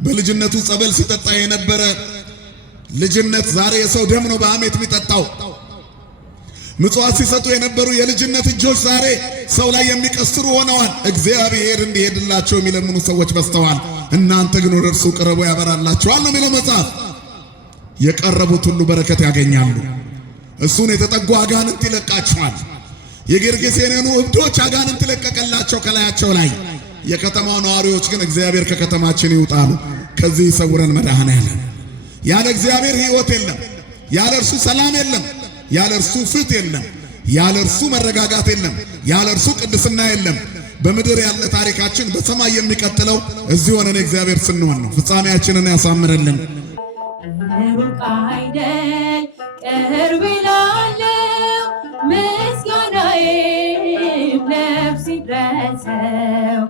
በልጅነቱ ጸበል ሲጠጣ የነበረ ልጅነት ዛሬ የሰው ደም ነው በአሜት የሚጠጣው። ምጽዋት ሲሰጡ የነበሩ የልጅነት እጆች ዛሬ ሰው ላይ የሚቀስሩ ሆነዋል። እግዚአብሔር እንዲሄድላቸው የሚለምኑ ሰዎች በስተዋል። እናንተ ግን ወደ እርሱ ቅረቡ ያበራላችኋል ነው የሚለው መጽሐፍ። የቀረቡት ሁሉ በረከት ያገኛሉ። እሱን የተጠጉ አጋንንት ይለቃቸዋል። የጌርጌሴኖኑ እብዶች አጋንንት ለቀቀላቸው ከላያቸው ላይ። የከተማው ነዋሪዎች ግን እግዚአብሔር ከከተማችን ይውጣሉ፣ ከዚህ ይሰውረን መድኃኔዓለም። ያለ እግዚአብሔር ሕይወት የለም፣ ያለ እርሱ ሰላም የለም፣ ያለ እርሱ ፍትህ የለም፣ ያለ እርሱ መረጋጋት የለም፣ ያለ እርሱ ቅድስና የለም። በምድር ያለ ታሪካችን በሰማይ የሚቀጥለው እዚህ ሆነን እግዚአብሔር ስንሆን ነው። ፍጻሜያችንን ያሳምረልን። ሩቅ አይደል ቅርብ ላለው ምስጋናዬም ነፍስ ይድረሰው።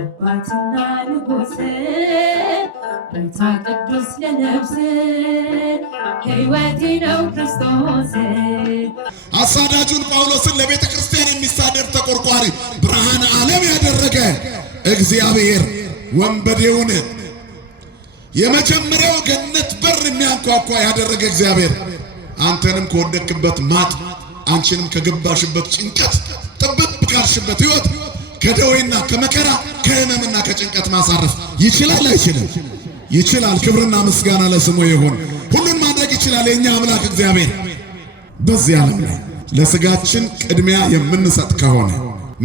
አባትና ንጉሥ ቤታ ቅዱስ ለነፍስ ሕይወቴ ነው ክርስቶስ። አሳዳጁን ጳውሎስን ለቤተ ክርስቲያን የሚሳደድ ተቆርቋሪ ብርሃነ ዓለም ያደረገ እግዚአብሔር ወንበዴውን የመጀመሪያው ገነት በር የሚያንኳኳ ያደረገ እግዚአብሔር አንተንም ከወደቅበት ማጥ አንቺንም ከገባሽበት ጭንቀት ጥብብ ካልሽበት ሕይወት ከደዌና ከመከራ ከሕመምና ከጭንቀት ማሳረፍ ይችላል አይችልም? ይችላል። ክብርና ምስጋና ለስሙ ይሁን። ሁሉን ማድረግ ይችላል የኛ አምላክ እግዚአብሔር። በዚህ ዓለም ላይ ለስጋችን ቅድሚያ የምንሰጥ ከሆነ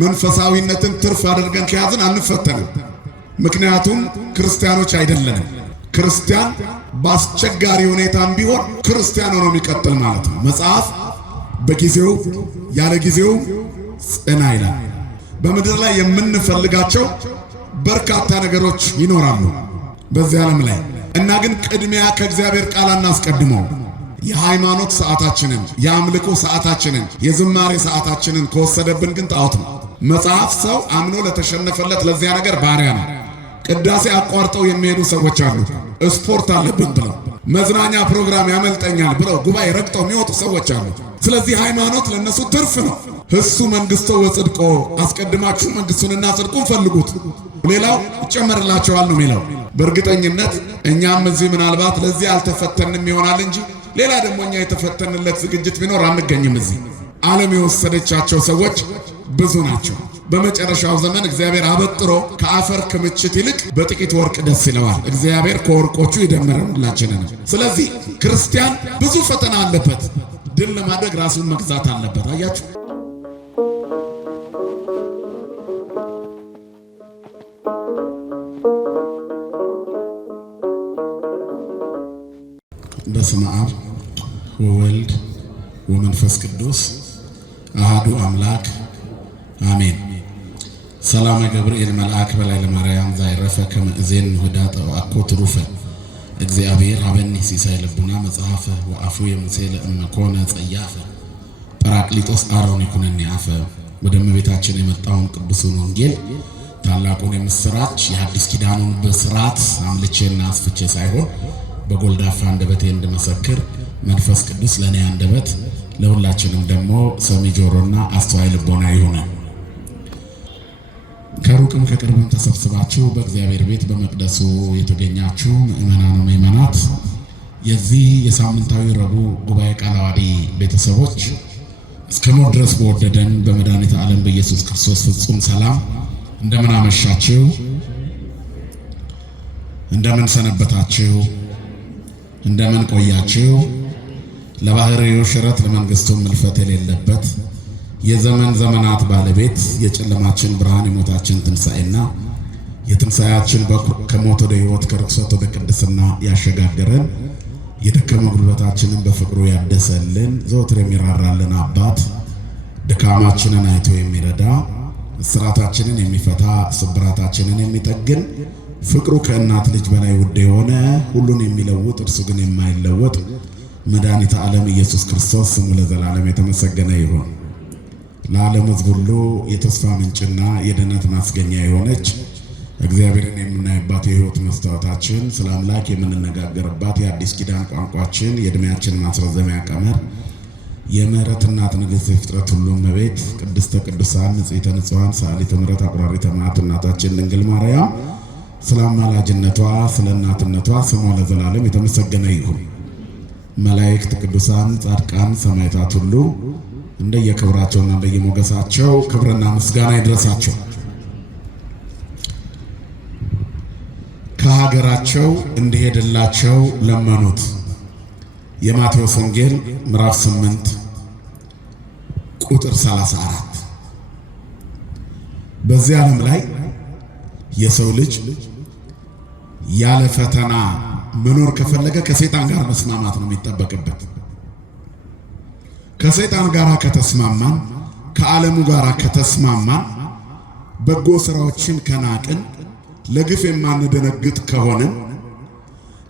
መንፈሳዊነትን ትርፍ አድርገን ከያዝን አንፈተንም። ምክንያቱም ክርስቲያኖች አይደለንም። ክርስቲያን በአስቸጋሪ ሁኔታም ቢሆን ክርስቲያን ሆኖ የሚቀጥል ማለት ነው። መጽሐፍ በጊዜው ያለ ጊዜው ጽና ይላል። በምድር ላይ የምንፈልጋቸው በርካታ ነገሮች ይኖራሉ በዚህ ዓለም ላይ እና ግን ቅድሚያ ከእግዚአብሔር ቃል እናስቀድመው። የሃይማኖት ሰዓታችንን፣ የአምልኮ ሰዓታችንን፣ የዝማሬ ሰዓታችንን ከወሰደብን ግን ጣዖት ነው። መጽሐፍ ሰው አምኖ ለተሸነፈለት ለዚያ ነገር ባሪያ ነው። ቅዳሴ አቋርጠው የሚሄዱ ሰዎች አሉ። ስፖርት አለብን ብለው መዝናኛ ፕሮግራም ያመልጠኛል ብለው ጉባኤ ረግጠው የሚወጡ ሰዎች አሉ። ስለዚህ ሃይማኖት ለነሱ ትርፍ ነው። እሱ መንግሥቶ ወጽድቆ አስቀድማችሁ መንግሥቱንና ጽድቁን ፈልጉት ሌላው ይጨመርላችኋል ነው የሚለው። በእርግጠኝነት እኛም እዚህ ምናልባት ለዚህ አልተፈተንም ይሆናል እንጂ ሌላ ደግሞ እኛ የተፈተንለት ዝግጅት ቢኖር አንገኝም። እዚህ ዓለም የወሰደቻቸው ሰዎች ብዙ ናቸው። በመጨረሻው ዘመን እግዚአብሔር አበጥሮ ከአፈር ክምችት ይልቅ በጥቂት ወርቅ ደስ ይለዋል። እግዚአብሔር ከወርቆቹ ይደምረን ሁላችንን። ስለዚህ ክርስቲያን ብዙ ፈተና አለበት። ድል ለማድረግ ራሱን መግዛት አለበት። አያችሁ፣ በስመ አብ ወወልድ ወመንፈስ ቅዱስ አሃዱ አምላክ አሜን። ሰላም ገብርኤል መልአክ በላይ ለማርያም ዛይረፈ ከመእዜን ወዳጠ አኮ ትሩፈ እግዚአብሔር አበኒ ሲሳይ ልቡና መጽሐፈ ወአፉ የሙሴ ለእመኮነ ጸያፈ ጰራቅሊጦስ አሮን ይኩነኒ አፈ። ወደ እመቤታችን የመጣውን ቅዱሱን ወንጌል ታላቁን የምስራች የሐዲስ ኪዳኑን በስርዓት አምልቼና አስፍቼ ሳይሆን በጎልዳፋ አንደበቴ እንድመሰክር መንፈስ ቅዱስ ለኔ አንደበት ለሁላችንም ደግሞ ሰሚ ጆሮና አስተዋይ ልቦና ይሁን። ከሩቅም ከቅርብም ተሰብስባችሁ በእግዚአብሔር ቤት በመቅደሱ የተገኛችሁ ምእመናን ምእመናት የዚህ የሳምንታዊ ረቡዕ ጉባኤ ቃለ ዓዋዲ ቤተሰቦች እስከ ሞት ድረስ በወደደን በመድኃኒተ ዓለም በኢየሱስ ክርስቶስ ፍጹም ሰላም እንደምን አመሻችሁ፣ እንደምን ሰነበታችሁ፣ እንደምን ቆያችሁ። ለባህሪው ሽረት ለመንግስቱ ምልፈት የሌለበት የዘመን ዘመናት ባለቤት የጨለማችን ብርሃን የሞታችን ትንሣኤና የትንሣኤያችን ከሞት ወደ ሕይወት ከርክሰት ወደ ቅድስና ያሸጋገረን የደከመ ጉልበታችንን በፍቅሩ ያደሰልን ዘወትር የሚራራልን አባት ድካማችንን አይቶ የሚረዳ እስራታችንን የሚፈታ ስብራታችንን የሚጠግን ፍቅሩ ከእናት ልጅ በላይ ውድ የሆነ ሁሉን የሚለውጥ እርሱ ግን የማይለወጥ መድኃኒተ ዓለም ኢየሱስ ክርስቶስ ስሙ ለዘላለም የተመሰገነ ይሁን። ለዓለም ሕዝብ ሁሉ የተስፋ ምንጭና የድነት ማስገኛ የሆነች እግዚአብሔርን የምናይባት የሕይወት መስታወታችን ስለ አምላክ የምንነጋገርባት የአዲስ ኪዳን ቋንቋችን የዕድሜያችን ማስረዘሚያ ቀመር የምህረት እናት ንግሥት የፍጥረት ሁሉ እመቤት ቅድስተ ቅዱሳን ንጽሕተ ንጹሐን ሰዓሊተ ምሕረት አቁራሪተ መዓት እናታችን ድንግል ማርያም ስለ አማላጅነቷ ስለ እናትነቷ ስሟ ለዘላለም የተመሰገነ ይሁን። መላእክት፣ ቅዱሳን፣ ጻድቃን፣ ሰማዕታት ሁሉ እንደየክብራቸውና እንደየሞገሳቸው ክብርና ምስጋና ይድረሳቸው። ከሀገራቸው እንዲሄድላቸው ለመኑት። የማቴዎስ ወንጌል ምዕራፍ 8 ቁጥር 34። በዚህ ዓለም ላይ የሰው ልጅ ያለ ፈተና መኖር ከፈለገ ከሰይጣን ጋር መስማማት ነው የሚጠበቅበት። ከሰይጣን ጋር ከተስማማን፣ ከዓለሙ ጋር ከተስማማን፣ በጎ ስራዎችን ከናቅን፣ ለግፍ የማንደነግጥ ከሆነን፣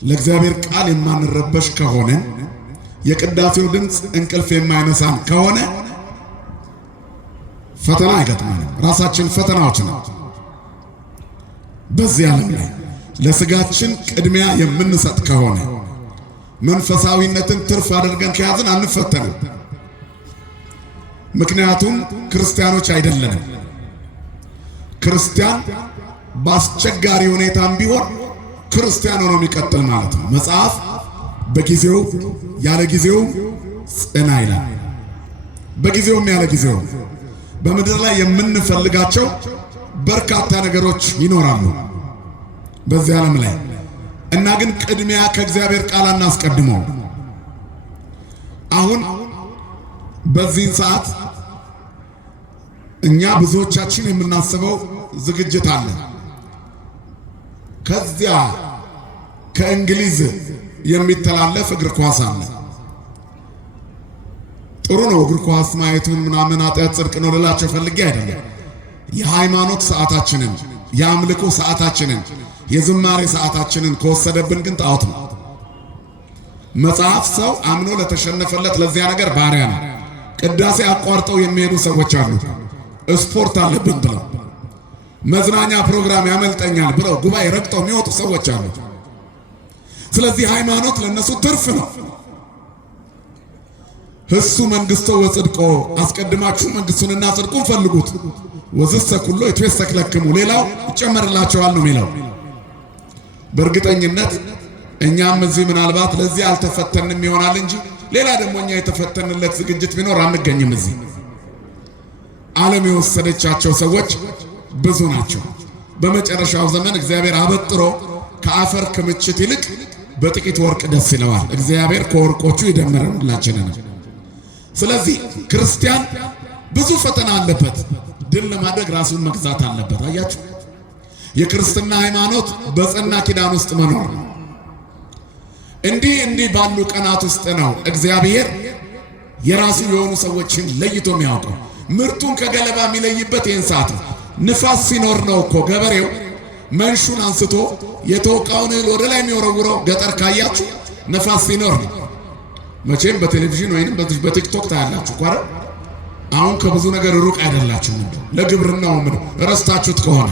ለእግዚአብሔር ቃል የማንረበሽ ከሆነን፣ የቅዳሴው ድምፅ እንቅልፍ የማይነሳን ከሆነ ፈተና አይገጥመንም። ራሳችን ፈተናዎች ነው። በዚህ ዓለም ላይ ለስጋችን ቅድሚያ የምንሰጥ ከሆነ መንፈሳዊነትን ትርፍ አድርገን ከያዝን አንፈተንም። ምክንያቱም ክርስቲያኖች አይደለንም። ክርስቲያን በአስቸጋሪ ሁኔታም ቢሆን ክርስቲያን ሆኖ የሚቀጥል ማለት ነው። መጽሐፍ በጊዜው ያለ ጊዜው ጽና ይላል። በጊዜውም ያለ ጊዜው በምድር ላይ የምንፈልጋቸው በርካታ ነገሮች ይኖራሉ በዚህ ዓለም ላይ እና ግን ቅድሚያ ከእግዚአብሔር ቃል እናስቀድመው። አሁን በዚህ ሰዓት እኛ ብዙዎቻችን የምናስበው ዝግጅት አለ። ከዚያ ከእንግሊዝ የሚተላለፍ እግር ኳስ አለ። ጥሩ ነው እግር ኳስ ማየቱን ምናምን ኃጢአት ጽድቅ ነው ልላቸው ፈልጌ አይደለም። የሃይማኖት ሰዓታችንን፣ የአምልኮ ሰዓታችንን፣ የዝማሬ ሰዓታችንን ከወሰደብን ግን ጣዖት ነው። መጽሐፍ ሰው አምኖ ለተሸነፈለት ለዚያ ነገር ባሪያ ነው። ቅዳሴ አቋርጠው የሚሄዱ ሰዎች አሉ። ስፖርት አለብን ብለው መዝናኛ ፕሮግራም ያመልጠኛል ብለው ጉባኤ ረግጠው የሚወጡ ሰዎች አሉ። ስለዚህ ሃይማኖት ለነሱ ትርፍ ነው። እሱ መንግስቶ ወጽድቆ አስቀድማችሁ መንግስቱንና ጽድቁን ፈልጉት ወዘሰ ኩሎ ይትወሰክለክሙ ሌላው ይጨመርላችኋል ነው የሚለው። በእርግጠኝነት እኛም እዚህ ምናልባት ለዚህ አልተፈተንም ይሆናል እንጂ ሌላ ደግሞ እኛ የተፈተንለት ዝግጅት ቢኖር አንገኝም። እዚህ ዓለም የወሰደቻቸው ሰዎች ብዙ ናቸው። በመጨረሻው ዘመን እግዚአብሔር አበጥሮ ከአፈር ክምችት ይልቅ በጥቂት ወርቅ ደስ ይለዋል። እግዚአብሔር ከወርቆቹ ይደምረን ሁላችንን። ስለዚህ ክርስቲያን ብዙ ፈተና አለበት። ድል ለማድረግ ራሱን መግዛት አለበት። አያችሁ፣ የክርስትና ሃይማኖት በጸና ኪዳን ውስጥ መኖር ነው። እንዲህ ባሉ ቀናት ውስጥ ነው እግዚአብሔር የራሱ የሆኑ ሰዎችን ለይቶ የሚያውቀው። ምርቱን ከገለባ የሚለይበት ይህን ሰዓት ነው። ንፋስ ሲኖር ነው እኮ ገበሬው መንሹን አንስቶ የተወቃውን እህል ወደ ላይ የሚወረውረው። ገጠር ካያችሁ ንፋስ ሲኖር ነው። መቼም በቴሌቪዥን ወይንም በቲክቶክ ታያላችሁ እኮ አይደል? አሁን ከብዙ ነገር ሩቅ አይደላችሁም። ለግብርናው ምን ረስታችሁት ከሆነ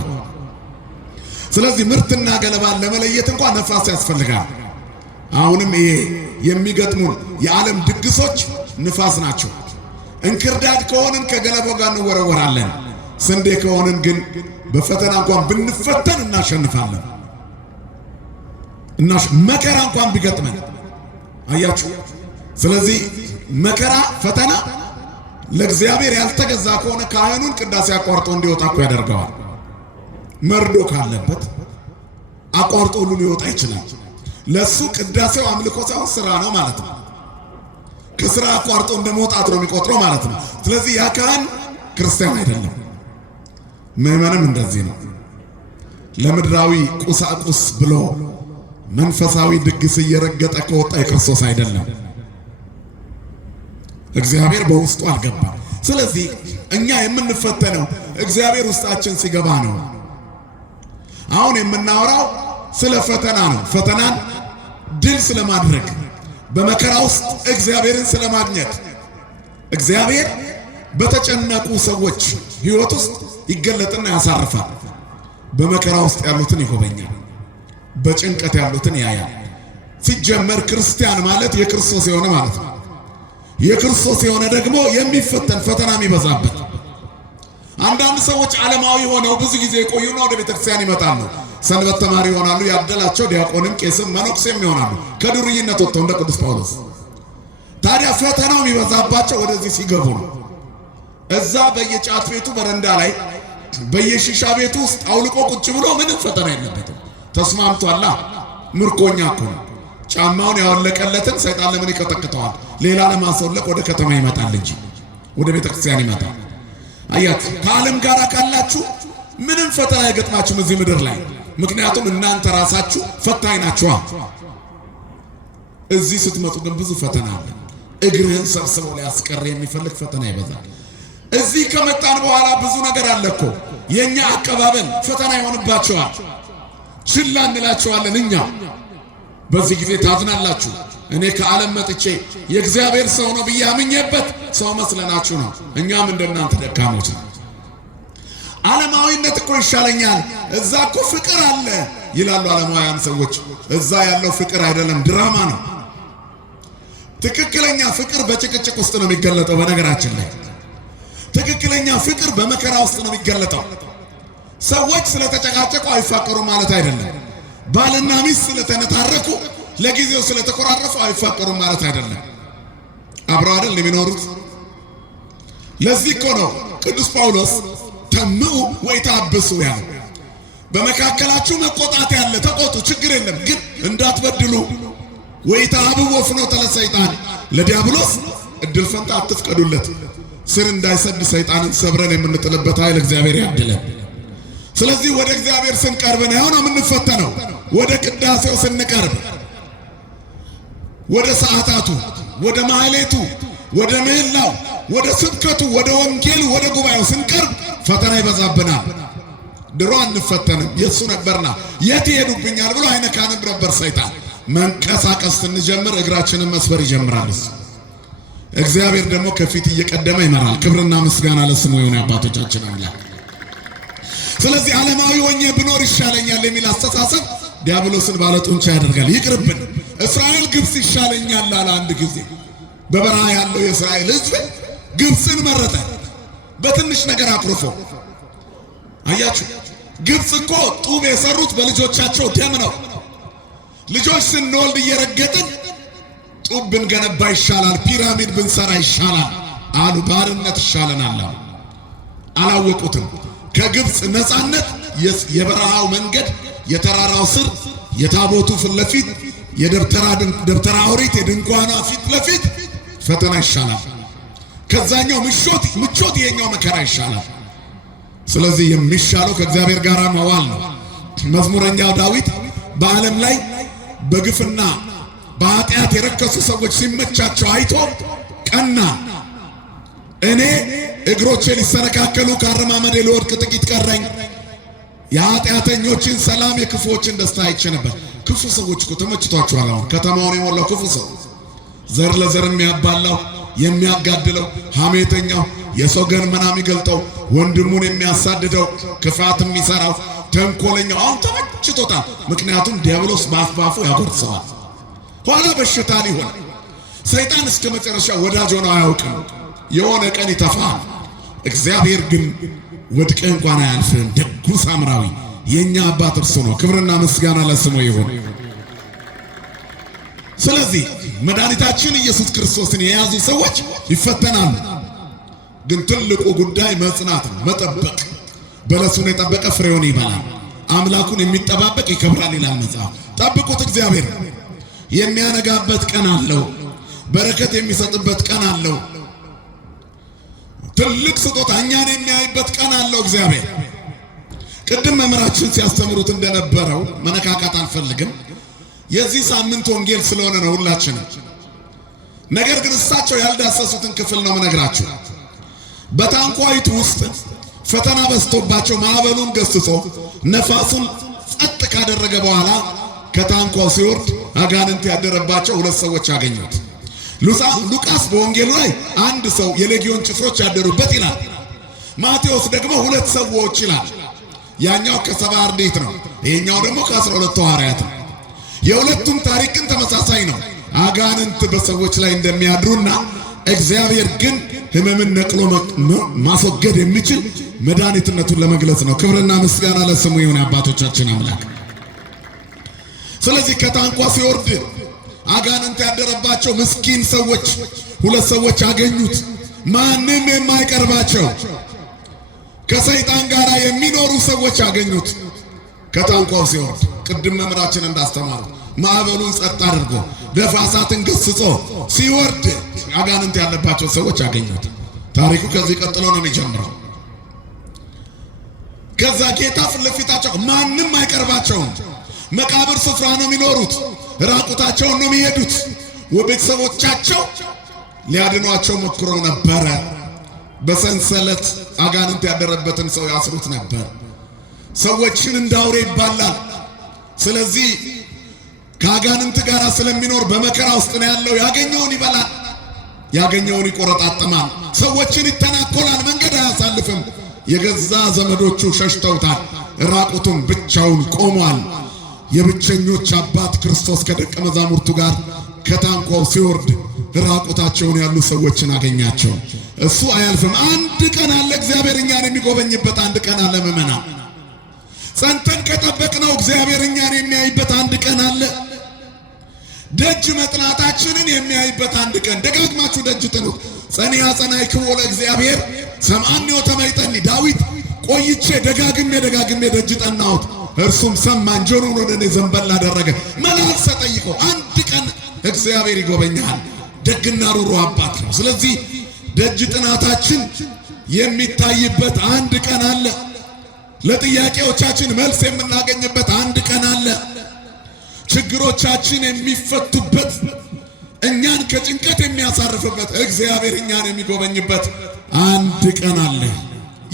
ስለዚህ ምርትና ገለባን ለመለየት እንኳን ነፋስ ያስፈልጋል። አሁንም ይሄ የሚገጥሙን የዓለም ድግሶች ንፋስ ናቸው። እንክርዳድ ከሆንን ከገለባው ጋር እንወረወራለን። ስንዴ ከሆንን ግን በፈተና እንኳን ብንፈተን እናሸንፋለን። መከራ እንኳን ቢገጥመን አያችሁ። ስለዚህ መከራ፣ ፈተና ለእግዚአብሔር ያልተገዛ ከሆነ ካህኑን ቅዳሴ አቋርጦ እንዲወጣ እኮ ያደርገዋል። መርዶ ካለበት አቋርጦ ሁሉ ሊወጣ ይችላል። ለሱ ቅዳሴው አምልኮ ሳይሆን ስራ ነው ማለት ነው። ከስራ አቋርጦ እንደመውጣት ነው የሚቆጥረው ማለት ነው። ስለዚህ ያ ካህን ክርስቲያን አይደለም። ምዕመንም እንደዚህ ነው። ለምድራዊ ቁሳቁስ ብሎ መንፈሳዊ ድግስ እየረገጠ ከወጣ የክርስቶስ አይደለም። እግዚአብሔር በውስጡ አልገባም። ስለዚህ እኛ የምንፈተነው እግዚአብሔር ውስጣችን ሲገባ ነው። አሁን የምናወራው ስለ ፈተና ነው። ፈተናን ድል ስለማድረግ፣ በመከራ ውስጥ እግዚአብሔርን ስለማግኘት። እግዚአብሔር በተጨነቁ ሰዎች ሕይወት ውስጥ ይገለጥና ያሳርፋል። በመከራ ውስጥ ያሉትን ይጎበኛል። በጭንቀት ያሉትን ያያል። ሲጀመር ክርስቲያን ማለት የክርስቶስ የሆነ ማለት ነው። የክርስቶስ የሆነ ደግሞ የሚፈተን ፈተና የሚበዛበት። አንዳንድ ሰዎች ዓለማዊ ሆነው ብዙ ጊዜ የቆዩና ወደ ቤተክርስቲያን ይመጣሉ። ሰንበት ተማሪ ይሆናሉ። ያደላቸው ዲያቆንም ቄስም መነኩሴም ይሆናሉ ከዱርይነት ወጥተው እንደ ቅዱስ ጳውሎስ። ታዲያ ፈተናው የሚበዛባቸው ወደዚህ ሲገቡ ነው። እዛ በየጫት ቤቱ በረንዳ ላይ በየሺሻ ቤቱ ውስጥ አውልቆ ቁጭ ብሎ ምንም ፈተና የለበትም። ተስማምቷላ። ምርኮኛ እኮ ነው። ጫማውን ያወለቀለትን ሰይጣን ለምን ይቀጠቅጠዋል? ሌላ ለማሰውለቅ ወደ ከተማ ይመጣል እንጂ ወደ ቤተክርስቲያን ይመጣል። አያት ከዓለም ጋር ካላችሁ ምንም ፈተና አይገጥማችሁም እዚህ ምድር ላይ። ምክንያቱም እናንተ ራሳችሁ ፈታኝ ናችኋ። እዚህ ስትመጡ ግን ብዙ ፈተና አለ። እግርህን ሰብስቦ ሊያስቀር የሚፈልግ ፈተና ይበዛል። እዚህ ከመጣን በኋላ ብዙ ነገር አለ እኮ። የኛ አቀባበል ፈተና ይሆንባችኋል። ችላ እንላችኋለን እኛ። በዚህ ጊዜ ታዝናላችሁ። እኔ ከዓለም መጥቼ የእግዚአብሔር ሰው ነው ብዬ አምኜበት ሰው መስለናችሁ ነው። እኛም እንደናንተ ደካሞች ነው። ዓለማዊነት እኮ ይሻለኛል፣ እዛ እኮ ፍቅር አለ ይላሉ ዓለማውያን ሰዎች። እዛ ያለው ፍቅር አይደለም፣ ድራማ ነው። ትክክለኛ ፍቅር በጭቅጭቅ ውስጥ ነው የሚገለጠው። በነገራችን ላይ ትክክለኛ ፍቅር በመከራ ውስጥ ነው የሚገለጠው። ሰዎች ስለተጨቃጨቁ አይፋቀሩ ማለት አይደለም። ባልና ሚስት ስለተነታረኩ ለጊዜው ስለተቆራረፉ አይፋቀሩ ማለት አይደለም። አብረው አይደል የሚኖሩት። ለዚህ እኮ ነው ቅዱስ ጳውሎስ ተምኡ ወይታብሱ ያለው። በመካከላችሁ መቆጣት ያለ ተቆጡ፣ ችግር የለም፣ ግን እንዳትበድሉ። ወይታብኡ ፍኖተ ለሰይጣን፣ ለዲያብሎስ እድል ፈንታ አትፍቀዱለት። ስር እንዳይሰድ ሰይጣንን ሰብረን የምንጥልበት ኃይል እግዚአብሔር ያድለን። ስለዚህ ወደ እግዚአብሔር ስንቀርብ ነው የምንፈተነው። ወደ ቅዳሴው ስንቀርብ፣ ወደ ሰዓታቱ፣ ወደ ማህሌቱ፣ ወደ ምህላው፣ ወደ ስብከቱ፣ ወደ ወንጌሉ፣ ወደ ጉባኤው ስንቀርብ ፈተና ይበዛብናል። ድሮ አንፈተንም፣ የሱ ነበርና የት ይሄዱብኛል ብሎ አይነካንም ነበር ሰይጣን። መንቀሳቀስ ስንጀምር እግራችንን መስበር ይጀምራል። እግዚአብሔር ደግሞ ከፊት እየቀደመ ይመራል። ክብርና ምስጋና ለስሙ ይሁን አባቶቻችን አምላክ። ስለዚህ ዓለማዊ ሆኜ ብኖር ይሻለኛል የሚል አስተሳሰብ ዲያብሎስን ባለጡንቻ ያደርጋል። ይቅርብን። እስራኤል ግብጽ ይሻለኛል አለ አንድ ጊዜ። በበረሃ ያለው የእስራኤል ሕዝብ ግብጽን መረጠ፣ በትንሽ ነገር አኩርፎ። አያችሁ፣ ግብጽ እኮ ጡብ የሰሩት በልጆቻቸው ደም ነው። ልጆች ስንወልድ እየረገጥን ጡብ ብንገነባ ይሻላል፣ ፒራሚድ ብንሰራ ይሻላል አሉ። ባርነት ይሻለናል አሉ። አላወቁትም። ከግብጽ ነፃነት የበረሃው መንገድ፣ የተራራው ስር፣ የታቦቱ ፊት ለፊት፣ የደብተራ ኦሪት የድንኳኗ ፊት ለፊት ፈተና ይሻላል። ከዛኛው ምቾት የኛው መከራ ይሻላል። ስለዚህ የሚሻለው ከእግዚአብሔር ጋር መዋል ነው። መዝሙረኛው ዳዊት በዓለም ላይ በግፍና በኃጢአት የረከሱ ሰዎች ሲመቻቸው አይቶ ቀና። እኔ እግሮቼ ሊሰነካከሉ ካረማመዴ ልወድቅ ጥቂት ቀረኝ። የኃጢአተኞችን ሰላም የክፉዎችን ደስታ አይቼ ነበር። ክፉ ሰዎች እኮ ተመችቷቸዋል። አሁን ከተማውን የሞላው ክፉ ሰው፣ ዘር ለዘር የሚያባላው የሚያጋድለው፣ ሐሜተኛው፣ የሰው ገመና የሚገልጠው፣ ወንድሙን የሚያሳድደው፣ ክፋት የሚሰራው፣ ተንኮለኛው አሁን ተመችቶታል። ምክንያቱም ዲያብሎስ በአፍ ያጎርሰዋል። ኋላ በሽታ ሊሆን ሰይጣን እስከ መጨረሻ ወዳጅ ሆኖ አያውቅም። የሆነ ቀን ይተፋል። እግዚአብሔር ግን ወድቀህ እንኳን አያልፍም። ደጉ ሳምራዊ የኛ አባት እርሱ ነው። ክብርና ምስጋና ለስሙ ይሁን። ስለዚህ መድኃኒታችን ኢየሱስ ክርስቶስን የያዙ ሰዎች ይፈተናሉ። ግን ትልቁ ጉዳይ መጽናት ነው፣ መጠበቅ። በለሱን የጠበቀ ፍሬውን ይበላል። አምላኩን የሚጠባበቅ ይከብራል ይላል መጽሐፍ። ጠብቁት። እግዚአብሔር የሚያነጋበት ቀን አለው። በረከት የሚሰጥበት ቀን አለው። ትልቅ ስጦታ እኛን የሚያይበት ቀን አለው እግዚአብሔር። ቅድም መምህራችን ሲያስተምሩት እንደነበረው መነካካት አልፈልግም። የዚህ ሳምንት ወንጌል ስለሆነ ነው ሁላችንም። ነገር ግን እሳቸው ያልዳሰሱትን ክፍል ነው መነግራችሁ። በታንኳይቱ ውስጥ ፈተና በዝቶባቸው ማዕበሉን ገስጾ ነፋሱን ጸጥ ካደረገ በኋላ ከታንኳው ሲወርድ አጋንንት ያደረባቸው ሁለት ሰዎች አገኙት። ሉቃስ በወንጌሉ ላይ አንድ ሰው የሌጊዮን ጭፍሮች ያደሩበት ይላል። ማቴዎስ ደግሞ ሁለት ሰዎች ይላል። ያኛው ከሰባ አርድእት ነው፣ ይሄኛው ደግሞ ከ12 ሐዋርያት ነው። የሁለቱም ታሪክ ግን ተመሳሳይ ነው። አጋንንት በሰዎች ላይ እንደሚያድሩና እግዚአብሔር ግን ሕመምን ነቅሎ ማስወገድ የሚችል መድኃኒትነቱን ለመግለጽ ነው። ክብርና ምስጋና ለስሙ ይሁን አባቶቻችን አምላክ። ስለዚህ ከታንኳ ሲወርድ አጋንንት ያደረባቸው ምስኪን ሰዎች 2 ሰዎች አገኙት። ማንም የማይቀርባቸው ከሰይጣን ጋር የሚኖሩ ሰዎች አገኙት። ከታንኳው ሲወርድ ቅድም መምህራችን እንዳስተማሩ ማዕበሉን ጸጥ አድርጎ ነፋሳትን ገስጾ ሲወርድ አጋንንት ያለባቸው ሰዎች አገኙት። ታሪኩ ከዚህ ቀጥሎ ነው የሚጀምረው። ከዛ ጌታ ፊት ለፊታቸው ማንም አይቀርባቸውም። መቃብር ስፍራ ነው የሚኖሩት። ራቁታቸውን ነው የሚሄዱት። ወቤተሰቦቻቸው ሊያድኗቸው ሞክረው ነበረ። በሰንሰለት አጋንንት ያደረበትን ሰው ያስሩት ነበር። ሰዎችን እንዳውሬ ይባላል። ስለዚህ ከአጋንንት ጋር ስለሚኖር በመከራ ውስጥ ነው ያለው። ያገኘውን ይበላል፣ ያገኘውን ይቆረጣጥማል፣ ሰዎችን ይተናኮላል፣ መንገድ አያሳልፍም። የገዛ ዘመዶቹ ሸሽተውታል። ራቁቱን ብቻውን ቆሟል። የብቸኞች አባት ክርስቶስ ከደቀ መዛሙርቱ ጋር ከታንኳው ሲወርድ ራቁታቸውን ያሉ ሰዎችን አገኛቸው። እሱ አያልፍም። አንድ ቀን አለ እግዚአብሔር እኛን የሚጎበኝበት አንድ ቀን አለ። ምዕመናን ጸንተን ከጠበቅነው እግዚአብሔር እኛን የሚያይበት አንድ ቀን አለ። ደጅ መጥናታችንን የሚያይበት አንድ ቀን። ደጋግማችሁ ደጅ ጥኑት። ጸኒያ ጸናይክሙ ለእግዚአብሔር ሰምዓኒዮ ተመይጠኒ። ዳዊት ቆይቼ ደጋግሜ ደጅ ጠናሁት፣ እርሱም ሰማኝ፣ ጆሮውን ወደ እኔ ዘንበል አደረገ። መላልሰ ጠይቀው። አንድ ቀን እግዚአብሔር ይጎበኛል። ደግና ሩሩ አባት ነው። ስለዚህ ደጅ ጥናታችን የሚታይበት አንድ ቀን አለ። ለጥያቄዎቻችን መልስ የምናገኝበት አንድ ቀን አለ። ችግሮቻችን የሚፈቱበት፣ እኛን ከጭንቀት የሚያሳርፍበት፣ እግዚአብሔር እኛን የሚጎበኝበት አንድ ቀን አለ።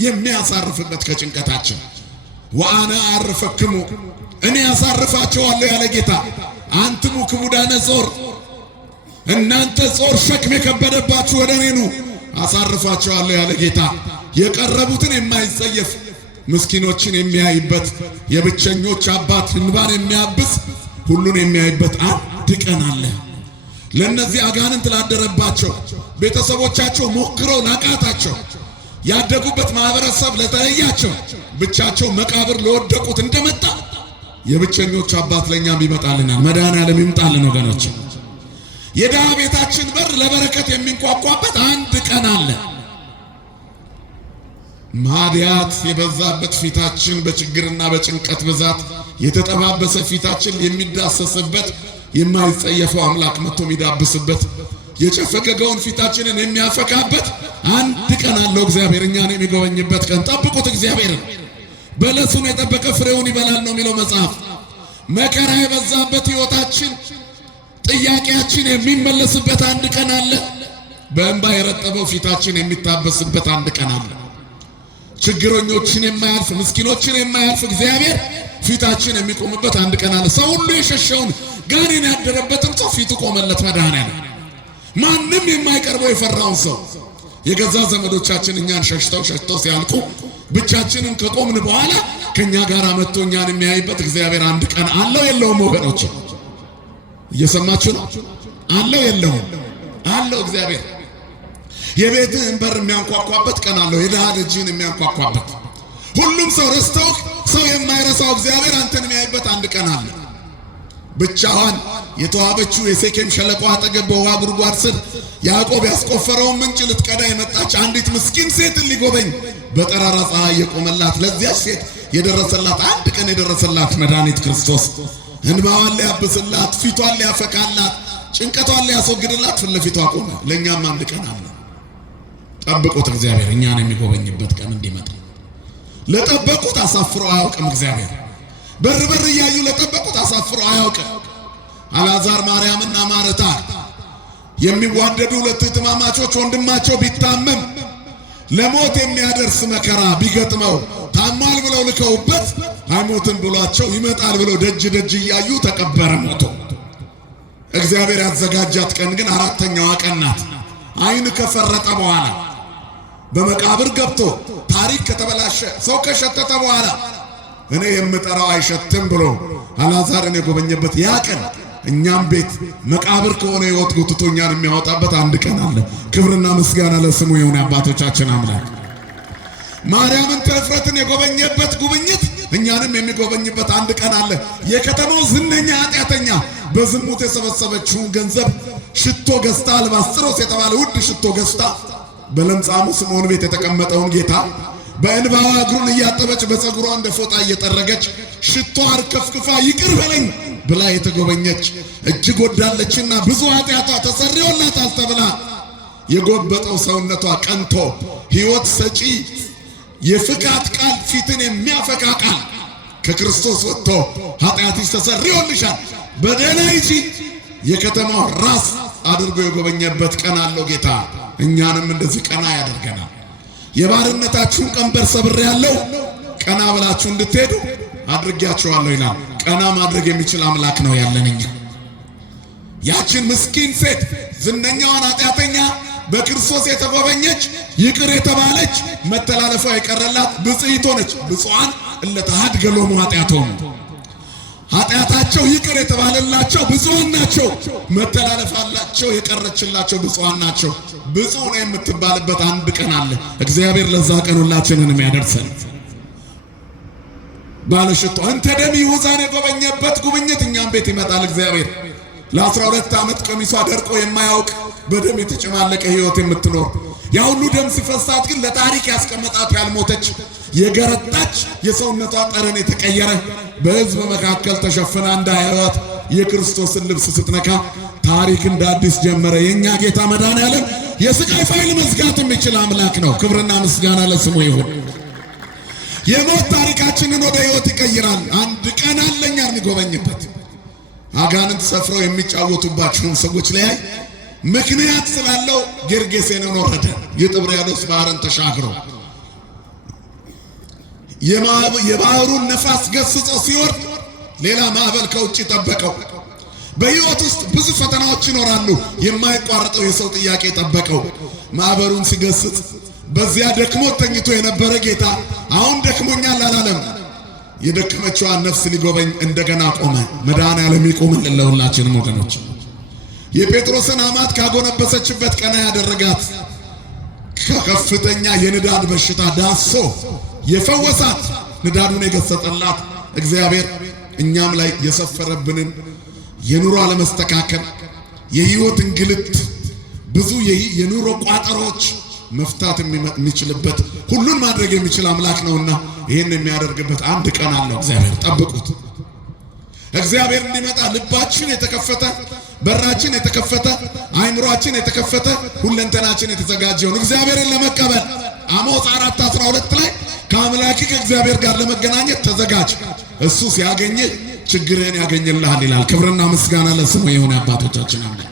የሚያሳርፍበት ከጭንቀታችን። ወአነ አርፈክሙ፣ እኔ ያሳርፋቸዋለሁ ያለ ጌታ። አንትሙ ክቡዳነ ጾር፣ እናንተ ጾር ሸክም የከበደባችሁ ወደ እኔ ኑ አሳርፋቸዋለሁ ያለ ጌታ። የቀረቡትን የማይጸየፍ ምስኪኖችን የሚያይበት፣ የብቸኞች አባት እንባን የሚያብስ ሁሉን የሚያይበት አንድ ቀን አለ። ለነዚህ አጋንንት ላደረባቸው፣ ቤተሰቦቻቸው ሞክረው ላቃታቸው፣ ያደጉበት ማህበረሰብ ለተለያቸው፣ ብቻቸው መቃብር ለወደቁት እንደመጣ የብቸኞች አባት ለኛም ይመጣልናል። መድኃኔዓለም ይምጣልን ወገኖች። የድሃ ቤታችን በር ለበረከት የሚንኳኳበት አንድ ቀን አለ። ማዲያት የበዛበት ፊታችን፣ በችግርና በጭንቀት ብዛት የተጠባበሰ ፊታችን የሚዳሰስበት፣ የማይጸየፈው አምላክ መጥቶ የሚዳብስበት፣ የጨፈገገውን ፊታችንን የሚያፈካበት አንድ ቀን አለው። እግዚአብሔር እኛን የሚጎበኝበት ቀን። ጠብቁት እግዚአብሔርን። በለሱን የጠበቀ ፍሬውን ይበላል ነው የሚለው መጽሐፍ። መከራ የበዛበት ሕይወታችን፣ ጥያቄያችን የሚመለስበት አንድ ቀን አለ። በእንባ የረጠበው ፊታችን የሚታበስበት አንድ ቀን አለ። ችግረኞችን የማያልፍ፣ ምስኪኖችን የማያልፍ እግዚአብሔር ፊታችን የሚቆምበት አንድ ቀን አለ። ሰው ሁሉ የሸሸውን ጋኔን ያደረበትን ሰው ፊቱ ቆመለት መድኃኔዓለም። ማንም የማይቀርበው የፈራውን ሰው የገዛ ዘመዶቻችን እኛን ሸሽተው ሲያልቁ ብቻችንን ከቆምን በኋላ ከኛ ጋር መጥቶ እኛን የሚያይበት እግዚአብሔር አንድ ቀን አለው የለውም? ወገኖች እየሰማችሁ ነው? አለው የለውም? አለው እግዚአብሔር። የቤትህን በር የሚያንኳኳበት ቀን አለው። የድሃ ልጅህን የሚያንኳኳበት። ሁሉም ሰው ረስተው ሰው የማይረሳው እግዚአብሔር አንተን የሚያይበት አንድ ቀን አለ። ብቻዋን የተዋበችው የሴኬም ሸለቆ አጠገብ በውሃ ጉድጓድ ስር ያዕቆብ ያስቆፈረውን ምንጭ ልትቀዳ የመጣች አንዲት ምስኪን ሴትን ሊጎበኝ በጠራራ ፀሐይ የቆመላት ለዚያች ሴት የደረሰላት አንድ ቀን የደረሰላት መድኃኒት ክርስቶስ እንባዋን ሊያብስላት፣ ፊቷን ሊያፈካላት፣ ጭንቀቷን ሊያስወግድላት ፊት ለፊቷ ቆመ። ለእኛም አንድ ቀን አለ። ጠብቁት እግዚአብሔር እኛን የሚጎበኝበት ቀን እንዲመጣ። ለጠበቁት አሳፍሮ አያውቅም እግዚአብሔር። በር በር እያዩ ለጠበቁት አሳፍሮ አያውቅም። አልዓዛር ማርያምና ማርታ የሚዋደዱ ሁለት እህትማማቾች ወንድማቸው ቢታመም ለሞት የሚያደርስ መከራ ቢገጥመው ታሟል ብለው ልከውበት አይሞትም ብሏቸው ይመጣል ብለው ደጅ እያዩ ተቀበረ ሞቶ። እግዚአብሔር ያዘጋጃት ቀን ግን አራተኛዋ ቀን ናት። አይን ከፈረጠ በኋላ በመቃብር ገብቶ ታሪክ ከተበላሸ ሰው ከሸተተ በኋላ እኔ የምጠራው አይሸትም ብሎ አልዓዛርን የጎበኘበት ያ ቀን እኛም ቤት መቃብር ከሆነ ሕይወት ጎትቶ እኛን የሚያወጣበት አንድ ቀን አለ። ክብርና ምስጋና ለስሙ ይሁን አባቶቻችን አምላክ። ማርያምን ተፍረትን የጎበኘበት ጉብኝት እኛንም የሚጎበኝበት አንድ ቀን አለ። የከተማው ዝነኛ ኃጢአተኛ በዝሙት የሰበሰበችውን ገንዘብ ሽቶ ገዝታ፣ አልባስጥሮስ የተባለ ውድ ሽቶ ገዝታ በለምጻሙ ስምዖን ቤት የተቀመጠውን ጌታ በእንባዋ እግሩን እያጠበች በፀጉሯ እንደ ፎጣ እየጠረገች ሽቶ አርከፍክፋ ይቅር በለኝ ብላ የተጎበኘች እጅግ ወዳለችና ብዙ ኃጢአቷ ተሰርዮላታል ተብላ የጎበጠው ሰውነቷ ቀንቶ ሕይወት ሰጪ የፍካት ቃል ፊትን የሚያፈካ ቃል ከክርስቶስ ወጥቶ ኃጢአትሽ ተሰርዮልሻል በደህና ሂጂ የከተማው ራስ አድርጎ የጎበኘበት ቀን አለው ጌታ። እኛንም እንደዚህ ቀና ያደርገናል። የባርነታችሁን ቀንበር ሰብሬያለሁ፣ ቀና ብላችሁ እንድትሄዱ አድርጌያችኋለሁ ይላል። ቀና ማድረግ የሚችል አምላክ ነው ያለን እኛ። ያችን ምስኪን ሴት ዝነኛዋን ኃጢአተኛ በክርስቶስ የተጎበኘች ይቅር የተባለች መተላለፏ የቀረላት ብጽዕት ሆነች። ብፁዓን እለ ተሃድገሎሙ ኃጢአቶሙ፣ ኃጢአታቸው ይቅር የተባለላቸው ብፁዓን ናቸው። መተላለፋቸው የቀረችላቸው ብፁዓን ናቸው። ብፁዕ ነው የምትባልበት አንድ ቀን አለ። እግዚአብሔር ለዛ ቀን ሁላችንንም ያደርሰን። ባለሽቶ እንተ ደም ይሁዛን የጎበኘበት ጉብኝት እኛም ቤት ይመጣል እግዚአብሔር። ለ12 ዓመት ቀሚሷ ደርቆ የማያውቅ በደም የተጨማለቀ ሕይወት የምትኖር ያ ሁሉ ደም ሲፈሳት ግን ለታሪክ ያስቀመጣት ያልሞተች የገረጣች የሰውነቷ ጠረን የተቀየረ በሕዝብ መካከል ተሸፍና እንዳያዩት የክርስቶስን ልብስ ስትነካ ታሪክ እንደ አዲስ ጀመረ። የኛ ጌታ መድኃኔዓለም የስቃይ ፋይል መዝጋት የሚችል አምላክ ነው። ክብርና ምስጋና ለስሙ ይሁን። የሞት ታሪካችንን ወደ ሕይወት ይቀይራል። አንድ ቀን አለኛ የሚጎበኝበት አጋንንት ሰፍረው የሚጫወቱባቸውን ሰዎች ላይ ምክንያት ስላለው ጌርጌሴኖን ወረደ። የጥብርያዶስ ባህርን ተሻግሮ የባህሩን ነፋስ ገስጾ ሲወርድ ሌላ ማዕበል ከውጭ ጠበቀው። በሕይወት ውስጥ ብዙ ፈተናዎች ይኖራሉ። የማይቋረጠው የሰው ጥያቄ ጠበቀው። ማዕበሉን ሲገስጽ በዚያ ደክሞ ተኝቶ የነበረ ጌታ አሁን ደክሞኛል አላለም። የደከመችዋን ነፍስ ሊጎበኝ እንደገና ቆመ። መድኃኔዓለም ይቆምልን ለሁላችንም ወገኖች። የጴጥሮስን አማት ካጎነበሰችበት ቀና ያደረጋት ከከፍተኛ የንዳድ በሽታ ዳሶ የፈወሳት ንዳዱን የገሰጠላት እግዚአብሔር እኛም ላይ የሰፈረብንን የኑሮ አለመስተካከል፣ የሕይወት እንግልት፣ ብዙ የኑሮ ቋጠሮች መፍታት የሚችልበት ሁሉን ማድረግ የሚችል አምላክ ነውና ይህን የሚያደርግበት አንድ ቀን አለው። እግዚአብሔር ጠብቁት። እግዚአብሔር እንዲመጣ ልባችን የተከፈተ በራችን የተከፈተ አይምሮአችን የተከፈተ ሁለንተናችን የተዘጋጀውን እግዚአብሔርን ለመቀበል አሞጽ 4:12 ላይ ከአምላክህ ከእግዚአብሔር ጋር ለመገናኘት ተዘጋጅ፣ እሱ ሲያገኝ ችግርህን ያገኝልሃል ይላል። ክብርና ምስጋና ለስሙ ይሁን አባቶቻችን አምላክ።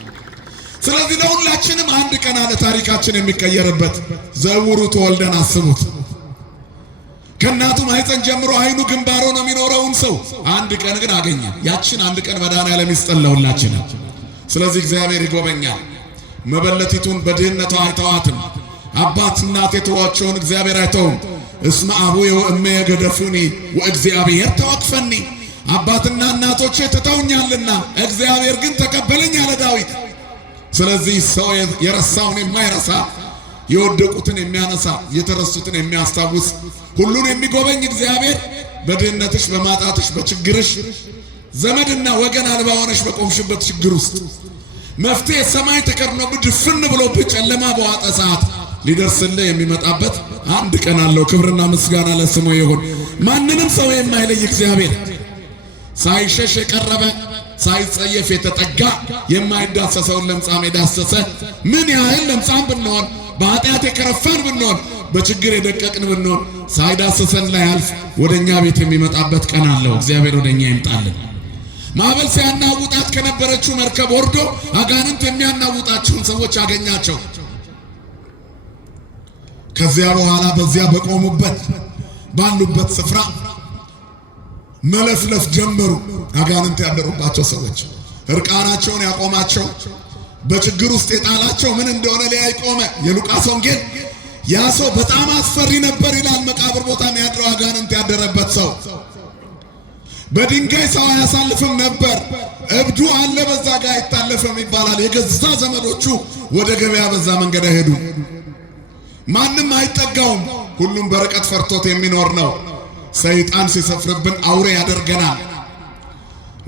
ስለዚህ ለሁላችንም አንድ ቀን አለ ታሪካችን የሚቀየርበት። ዘውሩ ተወልደን አስቡት። ከእናቱ ማኅፀን ጀምሮ አይኑ ግንባሮ ነው የሚኖረውን ሰው አንድ ቀን ግን አገኘ። ያችን አንድ ቀን መድኃኔዓለም ይስጠን ለሁላችንም። ስለዚህ እግዚአብሔር ይጎበኛል። መበለቲቱን በድህነቷ አይተዋትም። አባት እናት የተዋቸውን እግዚአብሔር አይተውም። እስመ አቡየ ወእመየ ገደፉኒ ወእግዚአብሔር ተወክፈኒ፣ አባትና እናቶቼ ትተውኛልና እግዚአብሔር ግን ተቀበለኝ አለ ዳዊት። ስለዚህ ሰው የረሳውን የማይረሳ የወደቁትን የሚያነሳ የተረሱትን የሚያስታውስ ሁሉን የሚጎበኝ እግዚአብሔር በድህነትሽ በማጣትሽ በችግርሽ ዘመድና ወገን አልባ ሆነሽ በቆምሽበት ችግር ውስጥ መፍትሄ ሰማይ ተከርኖብህ ድፍን ብሎብህ ጨለማ በዋጠ ሰዓት ሊደርስልህ የሚመጣበት አንድ ቀን አለው። ክብርና ምስጋና ለስሙ ይሁን። ማንንም ሰው የማይለይ እግዚአብሔር ሳይሸሽ የቀረበ ሳይጸየፍ የተጠጋ የማይዳሰሰውን ለምጻም የዳሰሰ ምን ያህል ለምጻም ብንሆን በኃጢአት የከረፋን ብንሆን በችግር የደቀቅን ብንሆን ሳይዳሰሰን ላይ አልፍ ወደኛ ቤት የሚመጣበት ቀን አለው። እግዚአብሔር ወደኛ ይምጣልን። ማዕበል ሲያናውጣት ከነበረችው መርከብ ወርዶ አጋንንት የሚያናውጣቸውን ሰዎች አገኛቸው። ከዚያ በኋላ በዚያ በቆሙበት ባሉበት ስፍራ መለፍለፍ ጀመሩ። አጋንንት ያደሩባቸው ሰዎች እርቃናቸውን ያቆማቸው በችግር ውስጥ የጣላቸው ምን እንደሆነ ሊያይ ቆመ። የሉቃስ ወንጌል ያ ሰው በጣም አስፈሪ ነበር ይላል። መቃብር ቦታ የሚያድረው አጋንንት ያደረበት ሰው በድንጋይ ሰው አያሳልፍም ነበር። እብዱ አለ በዛ ጋር አይታለፍም ይባላል። የገዛ ዘመዶቹ ወደ ገበያ በዛ መንገድ አይሄዱ። ማንም አይጠጋውም። ሁሉም በርቀት ፈርቶት የሚኖር ነው። ሰይጣን ሲሰፍርብን አውሬ ያደርገናል።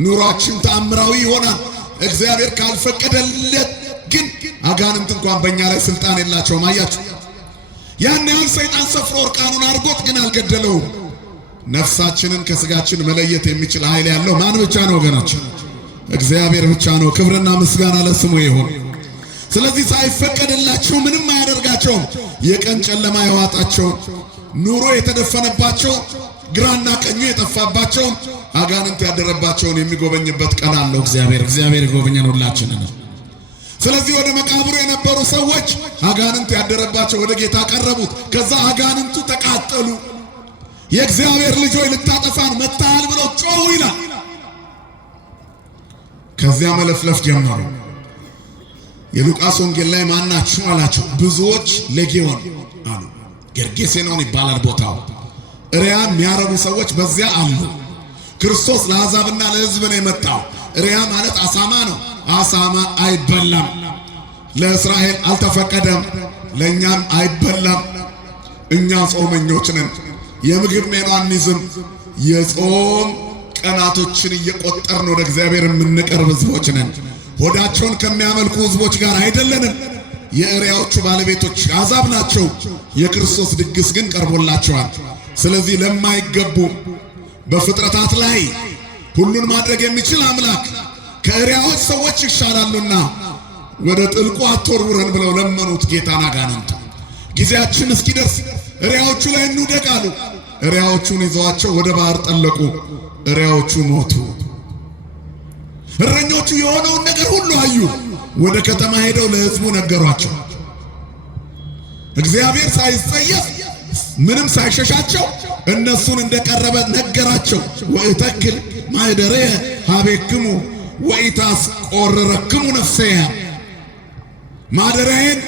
ኑሯችን ተአምራዊ ይሆናል። እግዚአብሔር ካልፈቀደለት ግን አጋንንት እንኳን በእኛ ላይ ስልጣን የላቸውም። አያችሁ፣ ያን ያህል ሰይጣን ሰፍሮ እርቃኑን አድርጎት ግን አልገደለውም። ነፍሳችንን ከስጋችን መለየት የሚችል ኃይል ያለው ማን ብቻ ነው ወገኖች? እግዚአብሔር ብቻ ነው። ክብርና ምስጋና ለስሙ ይሁን። ስለዚህ ሳይፈቀድላቸው ምንም አያደርጋቸውም። የቀን ጨለማ የዋጣቸው፣ ኑሮ የተደፈነባቸው፣ ግራና ቀኙ የጠፋባቸው፣ አጋንንት ያደረባቸውን የሚጎበኝበት ቀን አለው እግዚአብሔር ይጎበኘን ሁላችንን። ስለዚህ ወደ መቃብሩ የነበሩ ሰዎች አጋንንት ያደረባቸው ወደ ጌታ ቀረቡት። ከዛ አጋንንቱ ተቃጠሉ። የእግዚአብሔር ልጅ ሆይ ልታጠፋን መጥተሃል ብለው ጮሁ ይላል። ከዚያ መለፍለፍ ጀመሩ። የሉቃስ ወንጌል ላይ ማናችሁ አላቸው። ብዙዎች ሌጊዮን አሉ። ጌርጌሴኖን ይባላል ቦታው። እሪያ የሚያረቡ ሰዎች በዚያ አሉ። ክርስቶስ ለአሕዛብና ለሕዝብ ነው የመጣው። እሪያ ማለት አሳማ ነው። አሳማ አይበላም። ለእስራኤል አልተፈቀደም፣ ለእኛም አይበላም። እኛ ጾመኞች ነን። የምግብ ሜኑ አንይዝም። የጾም ቀናቶችን እየቆጠርን ወደ እግዚአብሔር የምንቀርብ ሕዝቦች ነን። ሆዳቸውን ከሚያመልኩ ሕዝቦች ጋር አይደለንም። የእሪያዎቹ ባለቤቶች አሕዛብ ናቸው። የክርስቶስ ድግስ ግን ቀርቦላቸዋል። ስለዚህ ለማይገቡ በፍጥረታት ላይ ሁሉን ማድረግ የሚችል አምላክ ከእሪያዎች ሰዎች ይሻላሉና ወደ ጥልቁ አትወርውረን ብለው ለመኑት ጌታን አጋንንቱ። ጊዜያችን እስኪደርስ እሪያዎቹ ላይ እንውደቅ አሉ። እሪያዎቹን ይዘዋቸው ወደ ባህር ጠለቁ። እሪያዎቹ ሞቱ። እረኞቹ የሆነውን ነገር ሁሉ አዩ። ወደ ከተማ ሄደው ለሕዝቡ ነገሯቸው። እግዚአብሔር ሳይጸየፍ ምንም ሳይሸሻቸው እነሱን እንደቀረበ ነገራቸው። ወእተክል ማኅደርየ ኀቤክሙ ወኢታስቆርረክሙ ነፍሰየ። ማደሪያዬን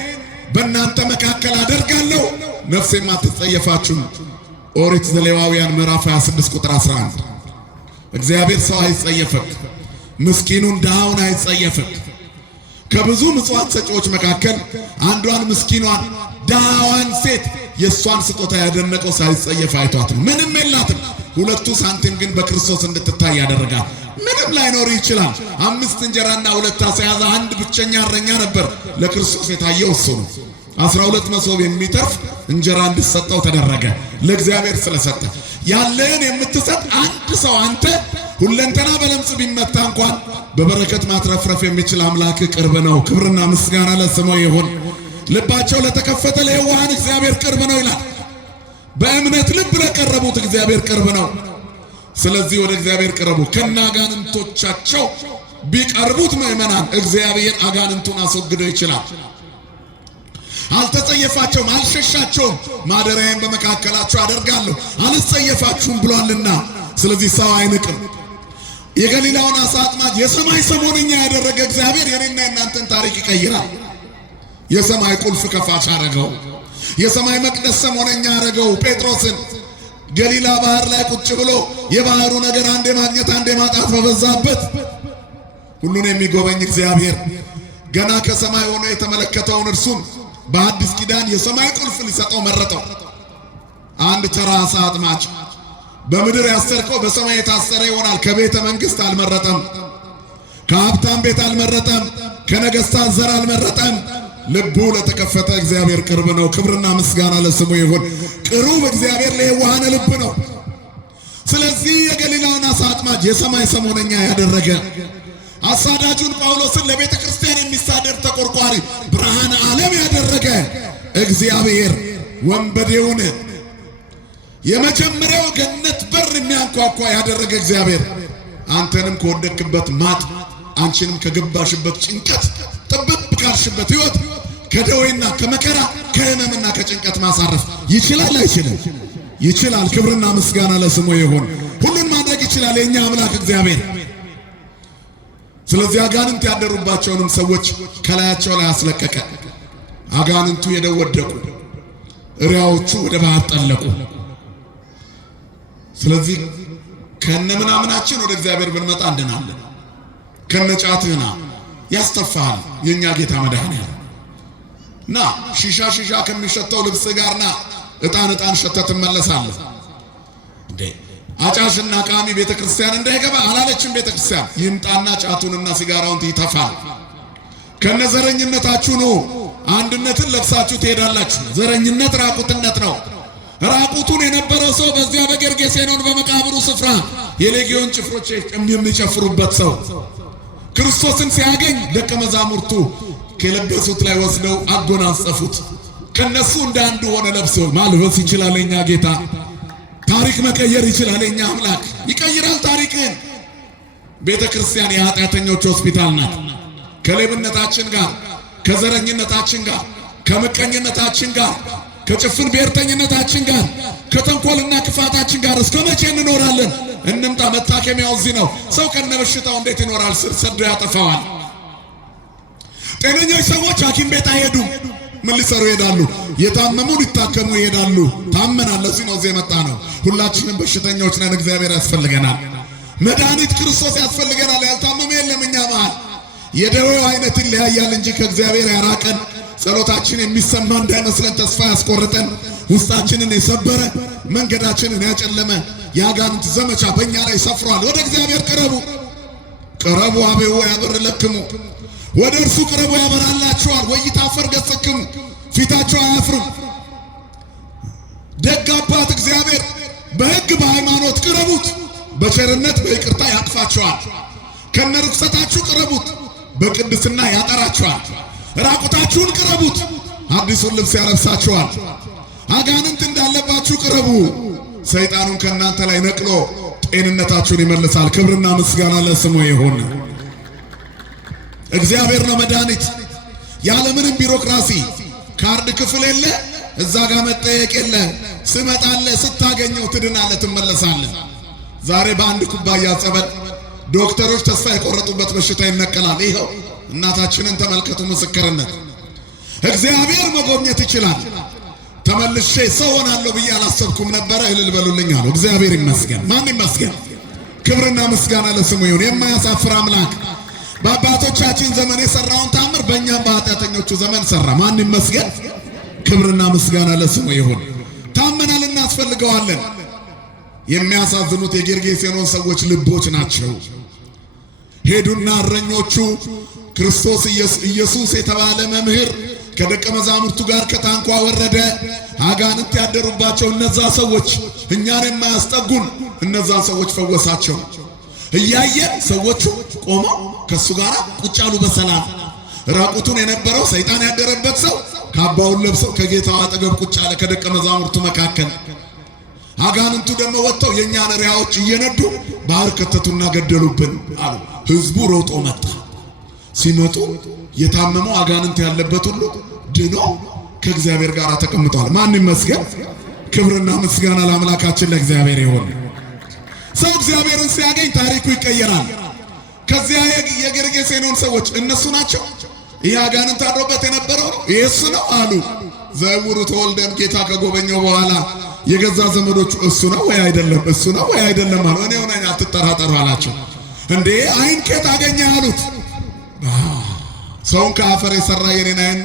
በእናንተ መካከል አደርጋለሁ፣ ነፍሴም አትጸየፋችሁም። ኦሪት ዘሌዋውያን ምዕራፍ 26 ቁጥር 11። እግዚአብሔር ሰው አይጸየፍም። ምስኪኑን ድሃውን አይጸየፍም። ከብዙ ምጽዋት ሰጪዎች መካከል አንዷን ምስኪኗን ድሃዋን ሴት የእሷን ስጦታ ያደነቀው ሳይጸየፍ አይቷት ነው። ምንም የላትም። ሁለቱ ሳንቲም ግን በክርስቶስ እንድትታይ ያደረጋት። ምንም ላይኖር ይችላል። 5 እንጀራና 2 ዓሣ የያዘ አንድ ብቸኛ እረኛ ነበር። ለክርስቶስ የታየው እሱ ነው። 12 መሶብ የሚተርፍ እንጀራ እንዲሰጠው ተደረገ። ለእግዚአብሔር ስለሰጠ ያለህን የምትሰጥ አንድ ሰው አንተ ሁለንተና በለምጽ ቢመታ እንኳን በበረከት ማትረፍረፍ የሚችል አምላክ ቅርብ ነው። ክብርና ምስጋና ለስሙ ይሁን። ልባቸው ለተከፈተ ለየዋሃን እግዚአብሔር ቅርብ ነው ይላል። በእምነት ልብ ለቀረቡት እግዚአብሔር ቅርብ ነው። ስለዚህ ወደ እግዚአብሔር ቅረቡ። ከነ አጋንንቶቻቸው ቢቀርቡት ምእመናን እግዚአብሔር አጋንንቱን አስወግዶ ይችላል። አልተጸየፋቸውም፣ አልሸሻቸውም። ማደሪያዬን በመካከላቸው አደርጋለሁ አልጸየፋችሁም ብሏልና። ስለዚህ ሰው አይንቅም። የገሊላውን ዓሣ አጥማጅ የሰማይ ሰሞነኛ ያደረገ እግዚአብሔር የኔና የእናንተን ታሪክ ይቀይራል። የሰማይ ቁልፍ ከፋች አረገው። የሰማይ መቅደስ ሰሞነኛ አረገው። ጴጥሮስን ገሊላ ባህር ላይ ቁጭ ብሎ የባህሩ ነገር አንዴ ማግኘት አንዴ ማጣት በበዛበት ሁሉን የሚጎበኝ እግዚአብሔር ገና ከሰማይ ሆኖ የተመለከተውን እርሱን በአዲስ ኪዳን የሰማይ ቁልፍ ሊሰጠው መረጠው። አንድ ተራ ዓሣ አጥማጅ በምድር ያሰርከው በሰማይ የታሰረ ይሆናል። ከቤተ መንግስት አልመረጠም። ከሀብታም ቤት አልመረጠም። ከነገስታት ዘር አልመረጠም። ልቡ ለተከፈተ እግዚአብሔር ቅርብ ነው። ክብርና ምስጋና ለስሙ ይሁን። ቅሩብ እግዚአብሔር ለየዋሃን ልብ ነው። ስለዚህ የገሊላውን ዓሣ አጥማጅ የሰማይ ሰሞነኛ ያደረገ አሳዳጁን ጳውሎስን ለቤተ ክርስቲያን የሚሳደር ተቆርቋሪ ብርሃነ ዓለም ያደረገ እግዚአብሔር ወንበዴውን የመጀመሪያው ገነት በር የሚያንኳኳ ያደረገ እግዚአብሔር አንተንም ከወደቅበት ማጥ አንቺንም ከገባሽበት ጭንቀት ጥብብ ካልሽበት ሕይወት ከደዌና ከመከራ ከሕመምና ከጭንቀት ማሳረፍ ይችላል አይችልም? ይችላል። ክብርና ምስጋና ለስሙ ይሁን። ሁሉን ማድረግ ይችላል የኛ አምላክ እግዚአብሔር። ስለዚህ አጋንንት ያደሩባቸውንም ሰዎች ከላያቸው ላይ አስለቀቀ። አጋንንቱ ሄደው ወደቁ። እሪያዎቹ ወደ ባህር ጠለቁ። ስለዚህ ከነምናምናችን ወደ እግዚአብሔር ብንመጣ እንድናለን። ከነጫትህና ያስተፋሃል የኛ ጌታ መድኃኒዓለም ና ሺሻ ከሚሸተው ልብስ ጋርና ዕጣን ሸተህ ትመለሳለህ። እንዴ አጫሽና ቃሚ ቤተክርስቲያን እንዳይገባ አላለችም። ቤተክርስቲያን ይምጣና ጫቱንና ሲጋራውን ይተፋል። ከነዘረኝነታችሁ ነው አንድነትን ለብሳችሁ ትሄዳላችሁ። ዘረኝነት ራቁትነት ነው። ራቁቱን የነበረው ሰው በዚያ በጌርጌሴኖን በመቃብሩ ስፍራ የሌጊዮን ጭፍሮች የሚጨፍሩበት ሰው ክርስቶስን ሲያገኝ ደቀ መዛሙርቱ ከለበሱት ላይ ወስደው አጎናጸፉት። ከነሱ እንደ አንዱ ሆነ። ለብሶ ማልበስ ይችላል የኛ ጌታ። ታሪክ መቀየር ይችላል የኛ አምላክ። ይቀይራል ታሪክን። ቤተ ክርስቲያን የኃጢአተኞች ሆስፒታል ናት። ከሌብነታችን ጋር፣ ከዘረኝነታችን ጋር፣ ከምቀኝነታችን ጋር፣ ከጭፍን ብሔርተኝነታችን ጋር፣ ከተንኮልና ክፋታችን ጋር እስከ መቼ እንኖራለን? እንምጣ። መታከሚያው እዚህ ነው። ሰው ከነበሽታው እንዴት ይኖራል? ስር ሰዶ ያጠፋዋል። ጤነኞች ሰዎች ሐኪም ቤት አይሄዱም። ምን ሊሰሩ ይሄዳሉ? የታመሙ ሊታከሙ ይሄዳሉ። ታመናል። ለዚህ ነው እዚህ የመጣ ነው። ሁላችንም በሽተኞች ነን። እግዚአብሔር ያስፈልገናል። መድኃኒት ክርስቶስ ያስፈልገናል። ያልታመመ የለም እኛ መሃል። የደዌው አይነት ይለያያል እንጂ ከእግዚአብሔር ያራቀን፣ ጸሎታችን የሚሰማ እንዳይመስለን ተስፋ ያስቆርጠን፣ ውስጣችንን የሰበረ መንገዳችንን ያጨለመ የአጋንንት ዘመቻ በእኛ ላይ ሰፍሯል። ወደ እግዚአብሔር ቅረቡ። ቅረቡ አቤው ያበር ለክሙ ወደ እርሱ ቅረቡ ያበራላችኋል። ወይታፈር ገጽክሙ ፊታቸው አያፍርም። ደግ አባት እግዚአብሔር በሕግ በሃይማኖት ቅረቡት፣ በቸርነት በይቅርታ ያቅፋችኋል። ከነርኩሰታችሁ ቅረቡት፣ በቅድስና ያጠራችኋል። ራቁታችሁን ቅረቡት፣ አዲሱን ልብስ ያለብሳችኋል። አጋንንት እንዳለባችሁ ቅረቡ፣ ሰይጣኑን ከእናንተ ላይ ነቅሎ ጤንነታችሁን ይመልሳል። ክብርና ምስጋና ለስሙ ይሁን። እግዚአብሔር ነው መድኃኒት። ያለምንም ቢሮክራሲ ካርድ ክፍል የለ፣ እዛ ጋር መጠየቅ የለ። ስመጣለ ስታገኘው ትድናለ፣ ትመለሳለ። ዛሬ በአንድ ኩባያ ጸበል ዶክተሮች ተስፋ የቆረጡበት በሽታ ይነቀላል። ይኸው እናታችንን ተመልከቱ፣ ምስክርነት። እግዚአብሔር መጎብኘት ይችላል። ተመልሼ ሰው ሆናለሁ ብዬ አላሰብኩም ነበረ። እልል በሉልኝ አሉ። እግዚአብሔር ይመስገን። ማን ይመስገን? ክብርና ምስጋና ለስሙ ይሁን። የማያሳፍር አምላክ በአባቶቻችን ዘመን የሰራውን ታምር በእኛም በኃጢአተኞቹ ዘመን ሰራ። ማን ይመስገን? ክብርና ምስጋና ለስሙ ይሁን። ታመናል፣ እናስፈልገዋለን። የሚያሳዝኑት የጌርጌሴኖን ሰዎች ልቦች ናቸው። ሄዱና እረኞቹ ክርስቶስ ኢየሱስ የተባለ መምህር ከደቀ መዛሙርቱ ጋር ከታንኳ ወረደ። አጋንንት ያደሩባቸው እነዛ ሰዎች እኛን የማያስጠጉን እነዛ ሰዎች ፈወሳቸው። እያየ ሰዎቹ ቆመው ከሱ ጋር ቁጭ አሉ በሰላም። ራቁቱን የነበረው ሰይጣን ያደረበት ሰው ካባውን ለብሰው ከጌታው አጠገብ ቁጭ አለ ከደቀ መዛሙርቱ መካከል። አጋንንቱ ደግሞ ወጥተው የኛን ሪያዎች እየነዱ ባህር ከተቱና ገደሉብን አሉ። ህዝቡ ሮጦ መጣ። ሲመጡ የታመመው አጋንንት ያለበት ሁሉ ድኖ ከእግዚአብሔር ጋር ተቀምጧል። ማን ይመስገን? ክብርና ምስጋና ለአምላካችን ለእግዚአብሔር ይሁን። ሰው እግዚአብሔርን ሲያገኝ ታሪኩ ይቀየራል። ከዚያ የጌርጌሴኖን ሰዎች እነሱ ናቸው። ይህ አጋንንት አድሮበት የነበረው ኢየሱ ነው አሉ። ዘውሩ ተወልደን ጌታ ከጎበኘው በኋላ የገዛ ዘመዶቹ እሱ ነው ወይ አይደለም፣ እሱ ነው ወይ አይደለም አሉ። እኔ ሆነኝ አትጠራጠሩ አላቸው። እንዴ አይን ከየት አገኘ አሉት። ሰውን ከአፈር የሰራ የኔን አይን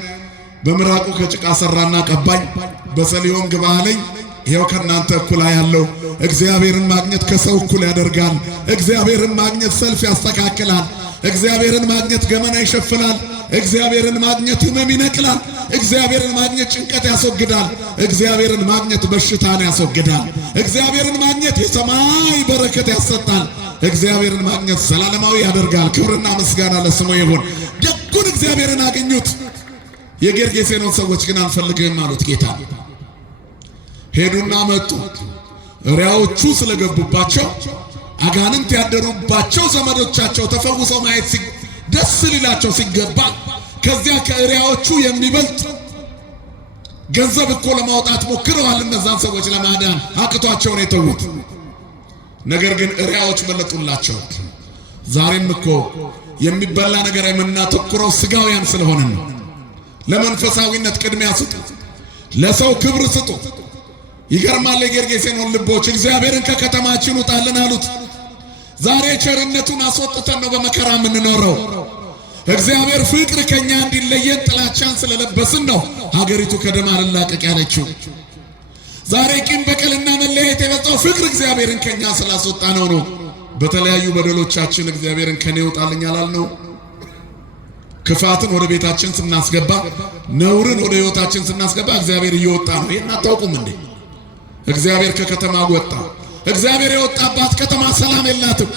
በምራቁ ከጭቃ ሰራና ቀባኝ፣ በሰሊሆም ግባ አለኝ። ይሄው ከናንተ እኩል ያለው እግዚአብሔርን ማግኘት ከሰው እኩል ያደርጋል። እግዚአብሔርን ማግኘት ሰልፍ ያስተካክላል። እግዚአብሔርን ማግኘት ገመና ይሸፍናል። እግዚአብሔርን ማግኘት ሕመም ይነቅላል። እግዚአብሔርን ማግኘት ጭንቀት ያስወግዳል። እግዚአብሔርን ማግኘት በሽታን ያስወግዳል። እግዚአብሔርን ማግኘት የሰማይ በረከት ያሰጣል። እግዚአብሔርን ማግኘት ዘላለማዊ ያደርጋል። ክብርና ምስጋና ለስሙ ይሁን። ደጉን እግዚአብሔርን አገኙት። የጌርጌሴኖን ሰዎች ግን አንፈልግም አሉት ጌታ። ሄዱና መጡ። ሪያዎቹ ስለገቡባቸው አጋንንት ያደሩባቸው ዘመዶቻቸው ተፈውሰው ማየት ደስ ሊላቸው ሲገባ ከዚያ ከሪያዎቹ የሚበልጥ ገንዘብ እኮ ለማውጣት ሞክረዋል። እነዛን ሰዎች ለማዳን አቅቷቸው ነው የተዉት። ነገር ግን ሪያዎች በለጡላቸው። ዛሬም እኮ የሚበላ ነገር የምናተኩረው ስጋውያን ስለሆነ ነው። ለመንፈሳዊነት ቅድሚያ ስጡ፣ ለሰው ክብር ስጡ። ይገርማል። የጌርጌሴኖን ልቦች እግዚአብሔርን ከከተማችን ውጣልን አሉት። ዛሬ ቸርነቱን አስወጥተን ነው በመከራ የምንኖረው። እግዚአብሔር ፍቅር ከኛ እንዲለየን ጥላቻን ስለለበስን ነው ሀገሪቱ ከደም አልላቀቅ ያለችው። ዛሬ ቂም በቀልና መለያየት የመጣው ፍቅር እግዚአብሔርን ከኛ ስላስወጣ ነው። በተለያዩ በደሎቻችን እግዚአብሔርን ከኔ ይወጣልኝ አላልነው? ክፋትን ወደ ቤታችን ስናስገባ፣ ነውርን ወደ ህይወታችን ስናስገባ እግዚአብሔር እየወጣ ነው። ይሄን አታውቁም እንዴ? እግዚአብሔር ከከተማ ወጣ። እግዚአብሔር የወጣባት ከተማ ሰላም የላትም።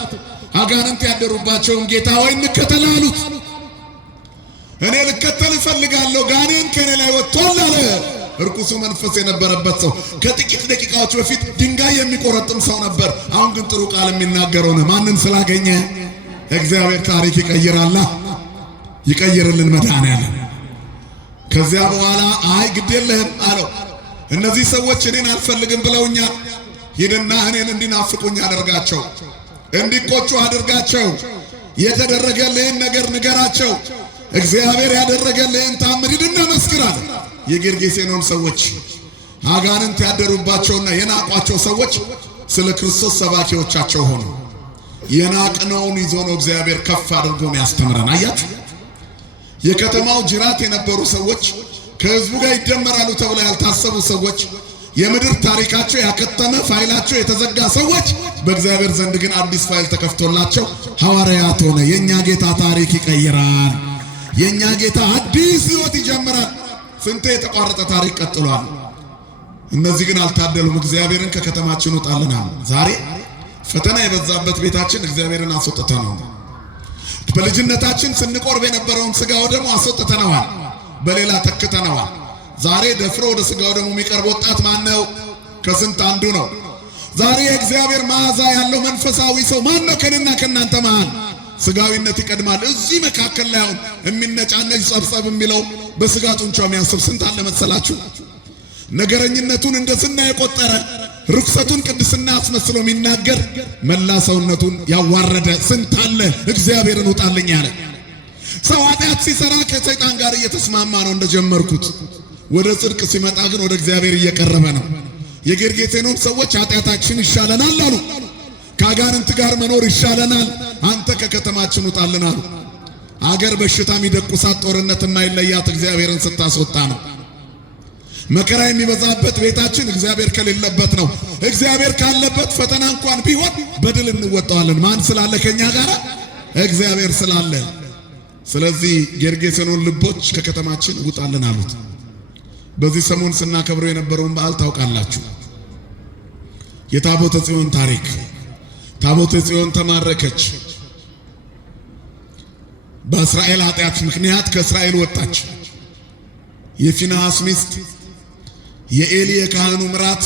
አጋንንት ያደሩባቸውን ጌታ ሆይ እንከተል አሉት። እኔ ልከተል እፈልጋለሁ፣ ጋኔን ከኔ ላይ ወጥቷል አለ እርኩሱ መንፈስ የነበረበት ሰው። ከጥቂት ደቂቃዎች በፊት ድንጋይ የሚቆረጥም ሰው ነበር። አሁን ግን ጥሩ ቃል የሚናገረው ነው። ማንን ስላገኘ? እግዚአብሔር ታሪክ ይቀይራላ። ይቀይርልን መድኃኔዓለም። ከዚያ በኋላ አይ ግድ የለህም አለው። እነዚህ ሰዎች እኔን አልፈልግም ብለውኛል። ሂድና እኔን እንዲናፍቁኝ አደርጋቸው፣ እንዲቆጩ አድርጋቸው፣ የተደረገልህን ነገር ንገራቸው፣ እግዚአብሔር ያደረገልህን ታምር ሂድና መስክር አለ። የጌርጌሴኖን ሰዎች አጋንንት ያደሩባቸውና የናቋቸው ሰዎች ስለ ክርስቶስ ሰባኪዎቻቸው ሆኑ። የናቅነውን ይዞ ነው እግዚአብሔር ከፍ አድርጎ ያስተምረን። አያችሁ፣ የከተማው ጅራት የነበሩ ሰዎች፣ ከህዝቡ ጋር ይደመራሉ ተብለው ያልታሰቡ ሰዎች፣ የምድር ታሪካቸው ያከተመ ፋይላቸው የተዘጋ ሰዎች በእግዚአብሔር ዘንድ ግን አዲስ ፋይል ተከፍቶላቸው ሐዋርያት ሆነ። የኛ ጌታ ታሪክ ይቀይራል። የኛ ጌታ አዲስ ህይወት ይጀምራል። ስንቴ የተቋረጠ ታሪክ ቀጥሏል። እነዚህ ግን አልታደሉም። እግዚአብሔርን ከከተማችን ውጣልናል። ዛሬ ፈተና የበዛበት ቤታችን እግዚአብሔርን አስወጥተነው። በልጅነታችን ስንቆርብ የነበረውን ስጋው ደግሞ አስወጥተነዋል፣ በሌላ ተክተነዋል። ዛሬ ደፍሮ ወደ ስጋው ደግሞ የሚቀርብ ወጣት ማን ነው? ከስንት አንዱ ነው። ዛሬ የእግዚአብሔር መዓዛ ያለው መንፈሳዊ ሰው ማን ነው? ከእኔና ከእናንተ መሃል ስጋዊነት ይቀድማል። እዚህ መካከል ላይ አሁን የሚነጫነጭ ጸብጸብ የሚለው በስጋ ጡንቻ የሚያስብ ስንት አለ መሰላችሁ? ነገረኝነቱን እንደ ዝና የቆጠረ ርኩሰቱን ቅድስና አስመስሎ የሚናገር መላ ሰውነቱን ያዋረደ ስንት አለ። እግዚአብሔርን ውጣልኝ ያለ ሰው ኃጢአት ሲሰራ ከሰይጣን ጋር እየተስማማ ነው እንደጀመርኩት። ወደ ጽድቅ ሲመጣ ግን ወደ እግዚአብሔር እየቀረበ ነው። የጌርጌሴኖን ሰዎች ኃጢአታችን ይሻለናል አሉ። ከአጋንንት ጋር መኖር ይሻለናል፣ አንተ ከከተማችን ውጣልን አሉ። አገር በሽታ የሚደቁሳት ጦርነት የማይለያት እግዚአብሔርን ስታስወጣ ነው። መከራ የሚበዛበት ቤታችን እግዚአብሔር ከሌለበት ነው። እግዚአብሔር ካለበት ፈተና እንኳን ቢሆን በድል እንወጣዋለን። ማን ስላለ? ከኛ ጋር እግዚአብሔር ስላለ። ስለዚህ ጌርጌሴኖን ልቦች ከከተማችን ውጣልን አሉት። በዚህ ሰሞን ስናከብረው የነበረውን በዓል ታውቃላችሁ። የታቦተ ጽዮን ታሪክ። ታቦተ ጽዮን ተማረከች። በእስራኤል ኃጢአት ምክንያት ከእስራኤል ወጣች። የፊንሐስ ሚስት የኤሊ የካህኑ ምራት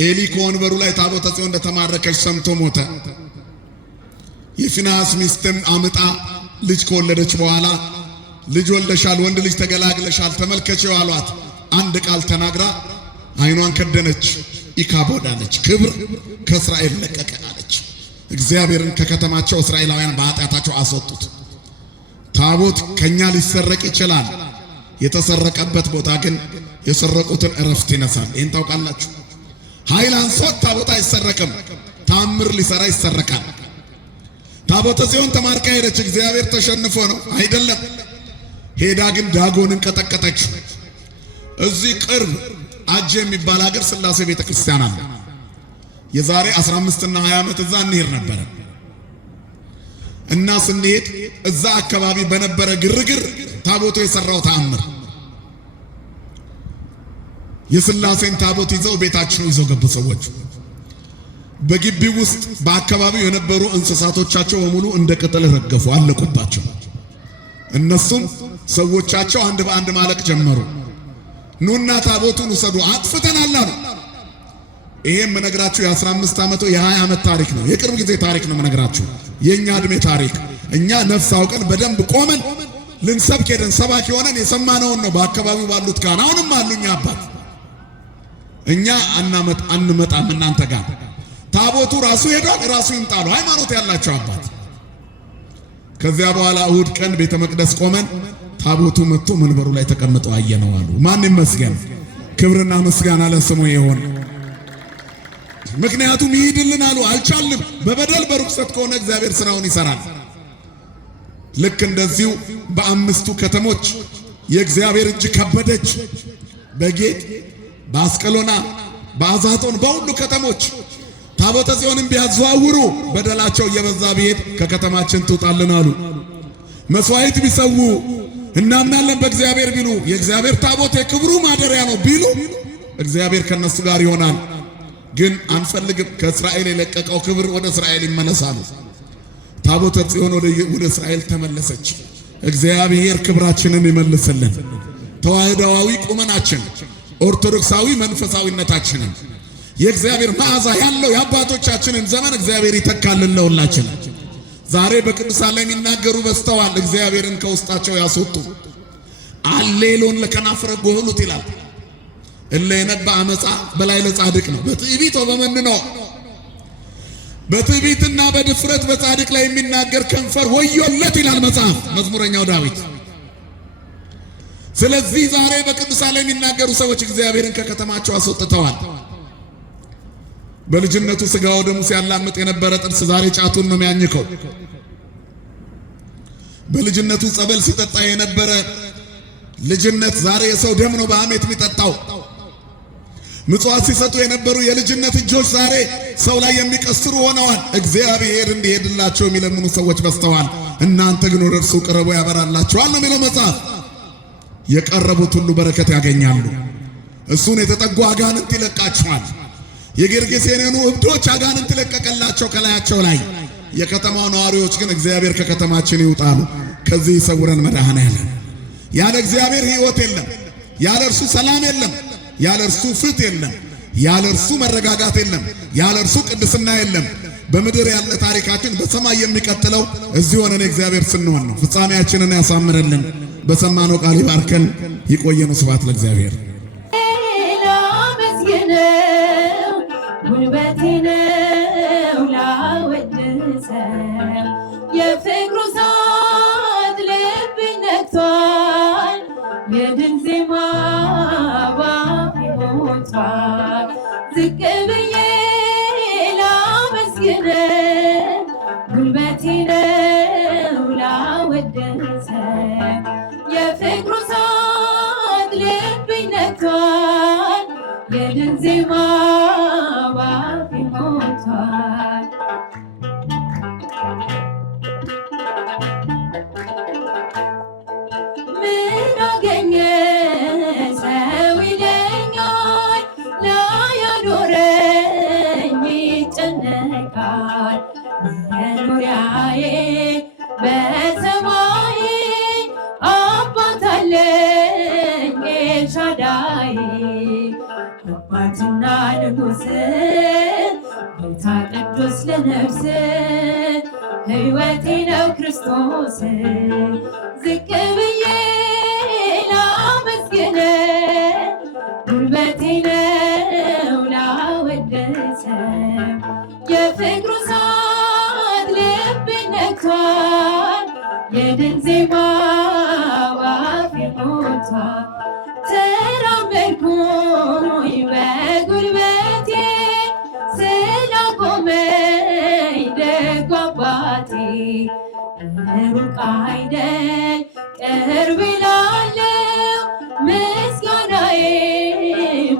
ኤሊ ከወንበሩ ላይ ታቦተ ጽዮን እንደተማረከች ሰምቶ ሞተ። የፊንሐስ ሚስትም አምጣ ልጅ ከወለደች በኋላ ልጅ ወልደሻል፣ ወንድ ልጅ ተገላግለሻል፣ ተመልከቺው አሏት። አንድ ቃል ተናግራ አይኗን ከደነች፣ ኢካቦድ አለች። ክብር ከእስራኤል ለቀቀ አለች። እግዚአብሔርን ከከተማቸው እስራኤላውያን በኃጢአታቸው አስወጡት። ታቦት ከኛ ሊሰረቅ ይችላል። የተሰረቀበት ቦታ ግን የሰረቁትን እረፍት ይነሳል። ይህን ታውቃላችሁ። ኃይል አንሶት ታቦት አይሰረቅም። ታምር ሊሰራ ይሰረቃል። ታቦተ ጽዮን ተማርካ ሄደች። እግዚአብሔር ተሸንፎ ነው አይደለም። ሄዳ ግን ዳጎንን ቀጠቀጠች። እዚህ ቅርብ አጀ የሚባል ሀገር ሥላሴ ቤተክርስቲያን አለ። የዛሬ 15 እና 20 ዓመት እዛ እንሄድ ነበር እና ስንሄድ እዛ አካባቢ በነበረ ግርግር ታቦቱ የሰራው ተአምር የሥላሴን ታቦት ይዘው ቤታቸው ይዘው ገቡ ሰዎች። በግቢው ውስጥ በአካባቢው የነበሩ እንስሳቶቻቸው በሙሉ እንደ ቅጠል ረገፉ፣ አለቁባቸው። እነሱም ሰዎቻቸው አንድ በአንድ ማለቅ ጀመሩ። ኑና ታቦቱን ውሰዱ፣ አጥፍተናል አሉ። ይሄም መነግራችሁ የ15 ዓመት የ20 ዓመት ታሪክ ነው። የቅርብ ጊዜ ታሪክ ነው መነግራችሁ። የኛ እድሜ ታሪክ። እኛ ነፍስ አውቀን በደንብ ቆመን ልንሰብክ ሄደን ሰባኪ ሆነን የሰማነውን ነው በአካባቢው ባሉት ካህን አሁንም አሉኛ አባት እኛ አንመጣም እናንተ ጋር። ታቦቱ ራሱ ሄዷል፣ ራሱ ይምጣሉ ሃይማኖት ያላቸው አባት። ከዚያ በኋላ እሑድ ቀን ቤተ መቅደስ ቆመን ታቦቱ መጥቶ መንበሩ ላይ ተቀምጦ አየነው አሉ። ማን ይመስገን? ክብርና ምስጋና ለስሙ ይሁን። ምክንያቱም ይሄድልን አሉ። አልቻልንም። በበደል በርኩሰት ከሆነ እግዚአብሔር ስራውን ይሰራል። ልክ እንደዚሁ በአምስቱ ከተሞች የእግዚአብሔር እጅ ከበደች። በጌት፣ በአስቀሎና፣ በአዛጦን በሁሉ ከተሞች ታቦተ ጽዮንን ቢያዘዋውሩ በደላቸው እየበዛ ቢሄድ ከከተማችን ትውጣልን አሉ። መስዋዕት ቢሰዉ እናምናለን በእግዚአብሔር ቢሉ የእግዚአብሔር ታቦት የክብሩ ማደሪያ ነው ቢሉ እግዚአብሔር ከነሱ ጋር ይሆናል። ግን አንፈልግም፣ ከእስራኤል የለቀቀው ክብር ወደ እስራኤል ይመለሳል። ታቦተ ጽዮን ወደ እስራኤል ተመለሰች። እግዚአብሔር ክብራችንን ይመልስልን። ተዋህዳዊ ቁመናችን፣ ኦርቶዶክሳዊ መንፈሳዊነታችንን የእግዚአብሔር መዓዛ ያለው የአባቶቻችንን ዘመን እግዚአብሔር ይተካልን ለሁላችን። ዛሬ በቅዱሳን ላይ የሚናገሩ በስተዋል። እግዚአብሔርን ከውስጣቸው ያስወጡ አሌሎን ለከናፍረ ጎህሉት ይላል። እለ የነባ አመፃ በላይ ለጻድቅ ነው በትዕቢት ወበመንኖ። በትዕቢትና በድፍረት በጻድቅ ላይ የሚናገር ከንፈር ወዮለት ይላል መጽሐፍ መዝሙረኛው ዳዊት። ስለዚህ ዛሬ በቅዱሳን ላይ የሚናገሩ ሰዎች እግዚአብሔርን ከከተማቸው አስወጥተዋል። በልጅነቱ ስጋ ወደሙ ሲያላምጥ የነበረ ጥርስ ዛሬ ጫቱን ነው የሚያኝከው። በልጅነቱ ጸበል ሲጠጣ የነበረ ልጅነት ዛሬ የሰው ደም ነው በሐሜት የሚጠጣው። ምጽዋት ሲሰጡ የነበሩ የልጅነት እጆች ዛሬ ሰው ላይ የሚቀስሩ ሆነዋል። እግዚአብሔር እንዲሄድላቸው የሚለምኑ ሰዎች በስተዋል። እናንተ ግን ወደ እርሱ ቅረቡ ያበራላችኋል ነው የሚለው መጽሐፍ። የቀረቡት ሁሉ በረከት ያገኛሉ። እሱን የተጠጉ አጋንንት ይለቃቸዋል። የጌርጌሴኖኑ እብዶች አጋንንት ለቀቀላቸው ከላያቸው ላይ። የከተማው ነዋሪዎች ግን እግዚአብሔር ከከተማችን ይውጣሉ። ከዚህ ይሰውረን መድኃኔዓለም። ያለ እግዚአብሔር ሕይወት የለም፣ ያለ እርሱ ሰላም የለም፣ ያለ እርሱ ፍትህ የለም፣ ያለ እርሱ መረጋጋት የለም፣ ያለ እርሱ ቅድስና የለም። በምድር ያለ ታሪካችን በሰማይ የሚቀጥለው እዚህ ሆነን እግዚአብሔር ስንሆን ነው። ፍጻሜያችንን ያሳምረልን። በሰማነው ቃል ይባርከን። ይቆየን። ስብሐት ለእግዚአብሔር። ጉልበቴ ነው ላወድሰው፣ የፍቅሩ እሳት ልቤን ነክቷል፣ የድል ዜማ ባፌ ሞልቷል። ዝቅ ብዬ ላመስግነው፣ ጉልበቴ ነው ላወድሰው፣ የፍቅሩ እሳት ልቤን ነክቷል፣ የድል ዜማ ምን አገኘ ሰው ይለኛል፣ ላያኖረኝ ይጨነቃል። መኖሪያዬ በሰማይ አባት አለኝ ኤልሻዳይ፣ አባትና ንጉሥ ጌታ ቅዱስ ለነፍስ ሕይወቴ ነው ክርስቶስ። ዝቅ ብዬ ላመስግነው፣ ጉልበቴ ነው ላወድሰው፣ የፍቅሩ እሳት ልቤን ነክቷል፣ የድል ዜማ ባፌ ሞልቷል። ተራመድኩኝ በጉልበቴ ስላቆመኝ ደጉ አባቴ፣ ሩቅ አይደል ቅርብ እላለሁ፣ ምስጋናዬም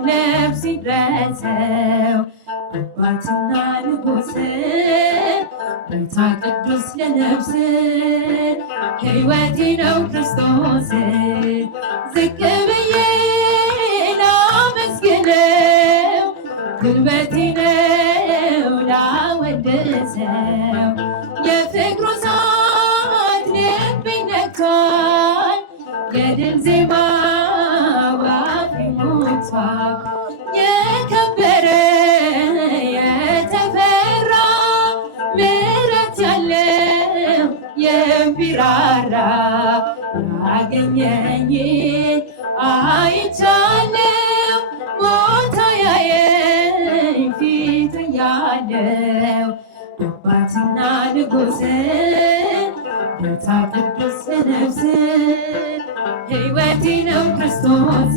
ነፍስ ይድረሰው። አባትና ንጉሥ ጌታ ቅዱስ ለነፍስ ሕይወቴ ነው ክርስቶስ። ዝቅ ብዬ ላመስግነው፣ ጉልበቴ ነው ላወድሰው፣ የፍቅሩ እሳት ልቤን ነክቷል፣ የድል ዜማ ባፌ ሞልቷል። የከበረ የተፈራ ምሕረት ያለው የሚራራ ያገኘኝ አይቻለው፣ ቦታ ያየኝ ፊት ያለው አባትና ንጉሥ ጌታ ቅዱስ ነፍስ ሕይወቴ ነው ክርስቶስ።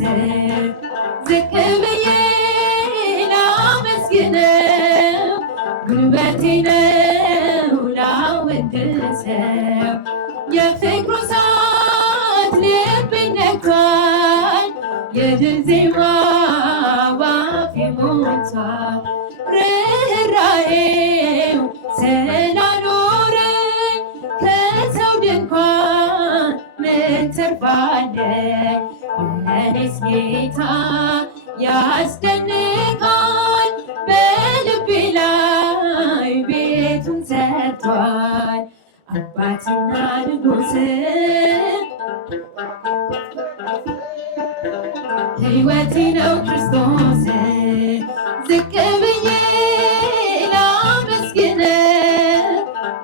ዝቅ ብዬ ላመስግነው፣ ጉልበቴ ነው ላወድሰው፣ የፍቅሩ እሳት ልቤን ነክቷል፣ የድል ዜማ ባፌ ሞልቷል። ትርፋለህ። ለእኔስ ጌታ ያስደንቃል፣ በልቤ ላይ ቤቱን ሰርቷል። አባትና ንጉሥ ሕይወቴ ነው ክርስቶስ፣ ዝቅ ብዬ ላመስግነው።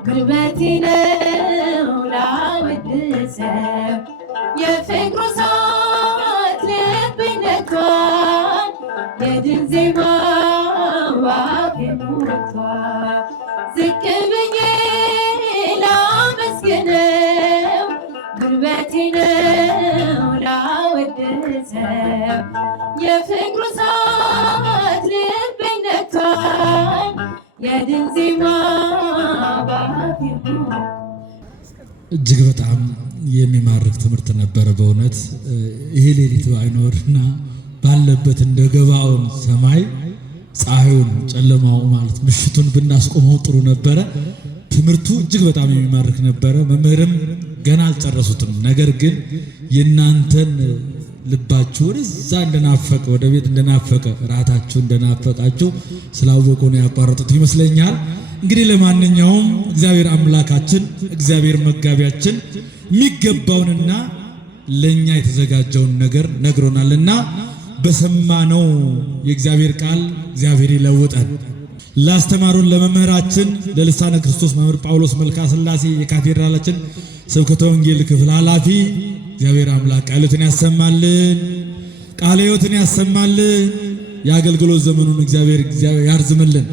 ጉልበቴ ነው ላወድሰው። የፍቅሩ እሳት ልቤን ነክቷል፣ የድል ዜማ በአፌ ሞልቷል። ዝቅ ብዬ ላመስግነው፣ ጉልበቴ ነው ላወድሰው። የፍቅሩ እሳት ልቤን ነክቷል፣ የድል ዜማ በአፌ ሞልቷል። እጅግ በጣም የሚማርክ ትምህርት ነበረ። በእውነት ይሄ ሌሊት ባይኖርና ባለበት እንደ ገባዖን ሰማይ ፀሐዩን ጨለማው ማለት ምሽቱን ብናስቆመው ጥሩ ነበረ። ትምህርቱ እጅግ በጣም የሚማርክ ነበረ። መምህርም ገና አልጨረሱትም። ነገር ግን የእናንተን ልባችሁ ወደዛ እንደናፈቀ ወደ ቤት እንደናፈቀ ራታችሁ እንደናፈቃችሁ ስላወቁ ነው ያቋረጡት ይመስለኛል። እንግዲህ ለማንኛውም እግዚአብሔር አምላካችን እግዚአብሔር መጋቢያችን የሚገባውንና ለኛ የተዘጋጀውን ነገር ነግሮናልና በሰማነው የእግዚአብሔር ቃል እግዚአብሔር ይለውጠን። ላስተማሩን ለመምህራችን ለልሳነ ክርስቶስ መምህር ጳውሎስ መልካ ሥላሴ የካቴድራላችን ስብከተ ወንጌል ክፍል ኃላፊ እግዚአብሔር አምላክ ቃሉን ያሰማልን፣ ቃለ ሕይወትን ያሰማልን፣ የአገልግሎት ዘመኑን እግዚአብሔር ያርዝምልን።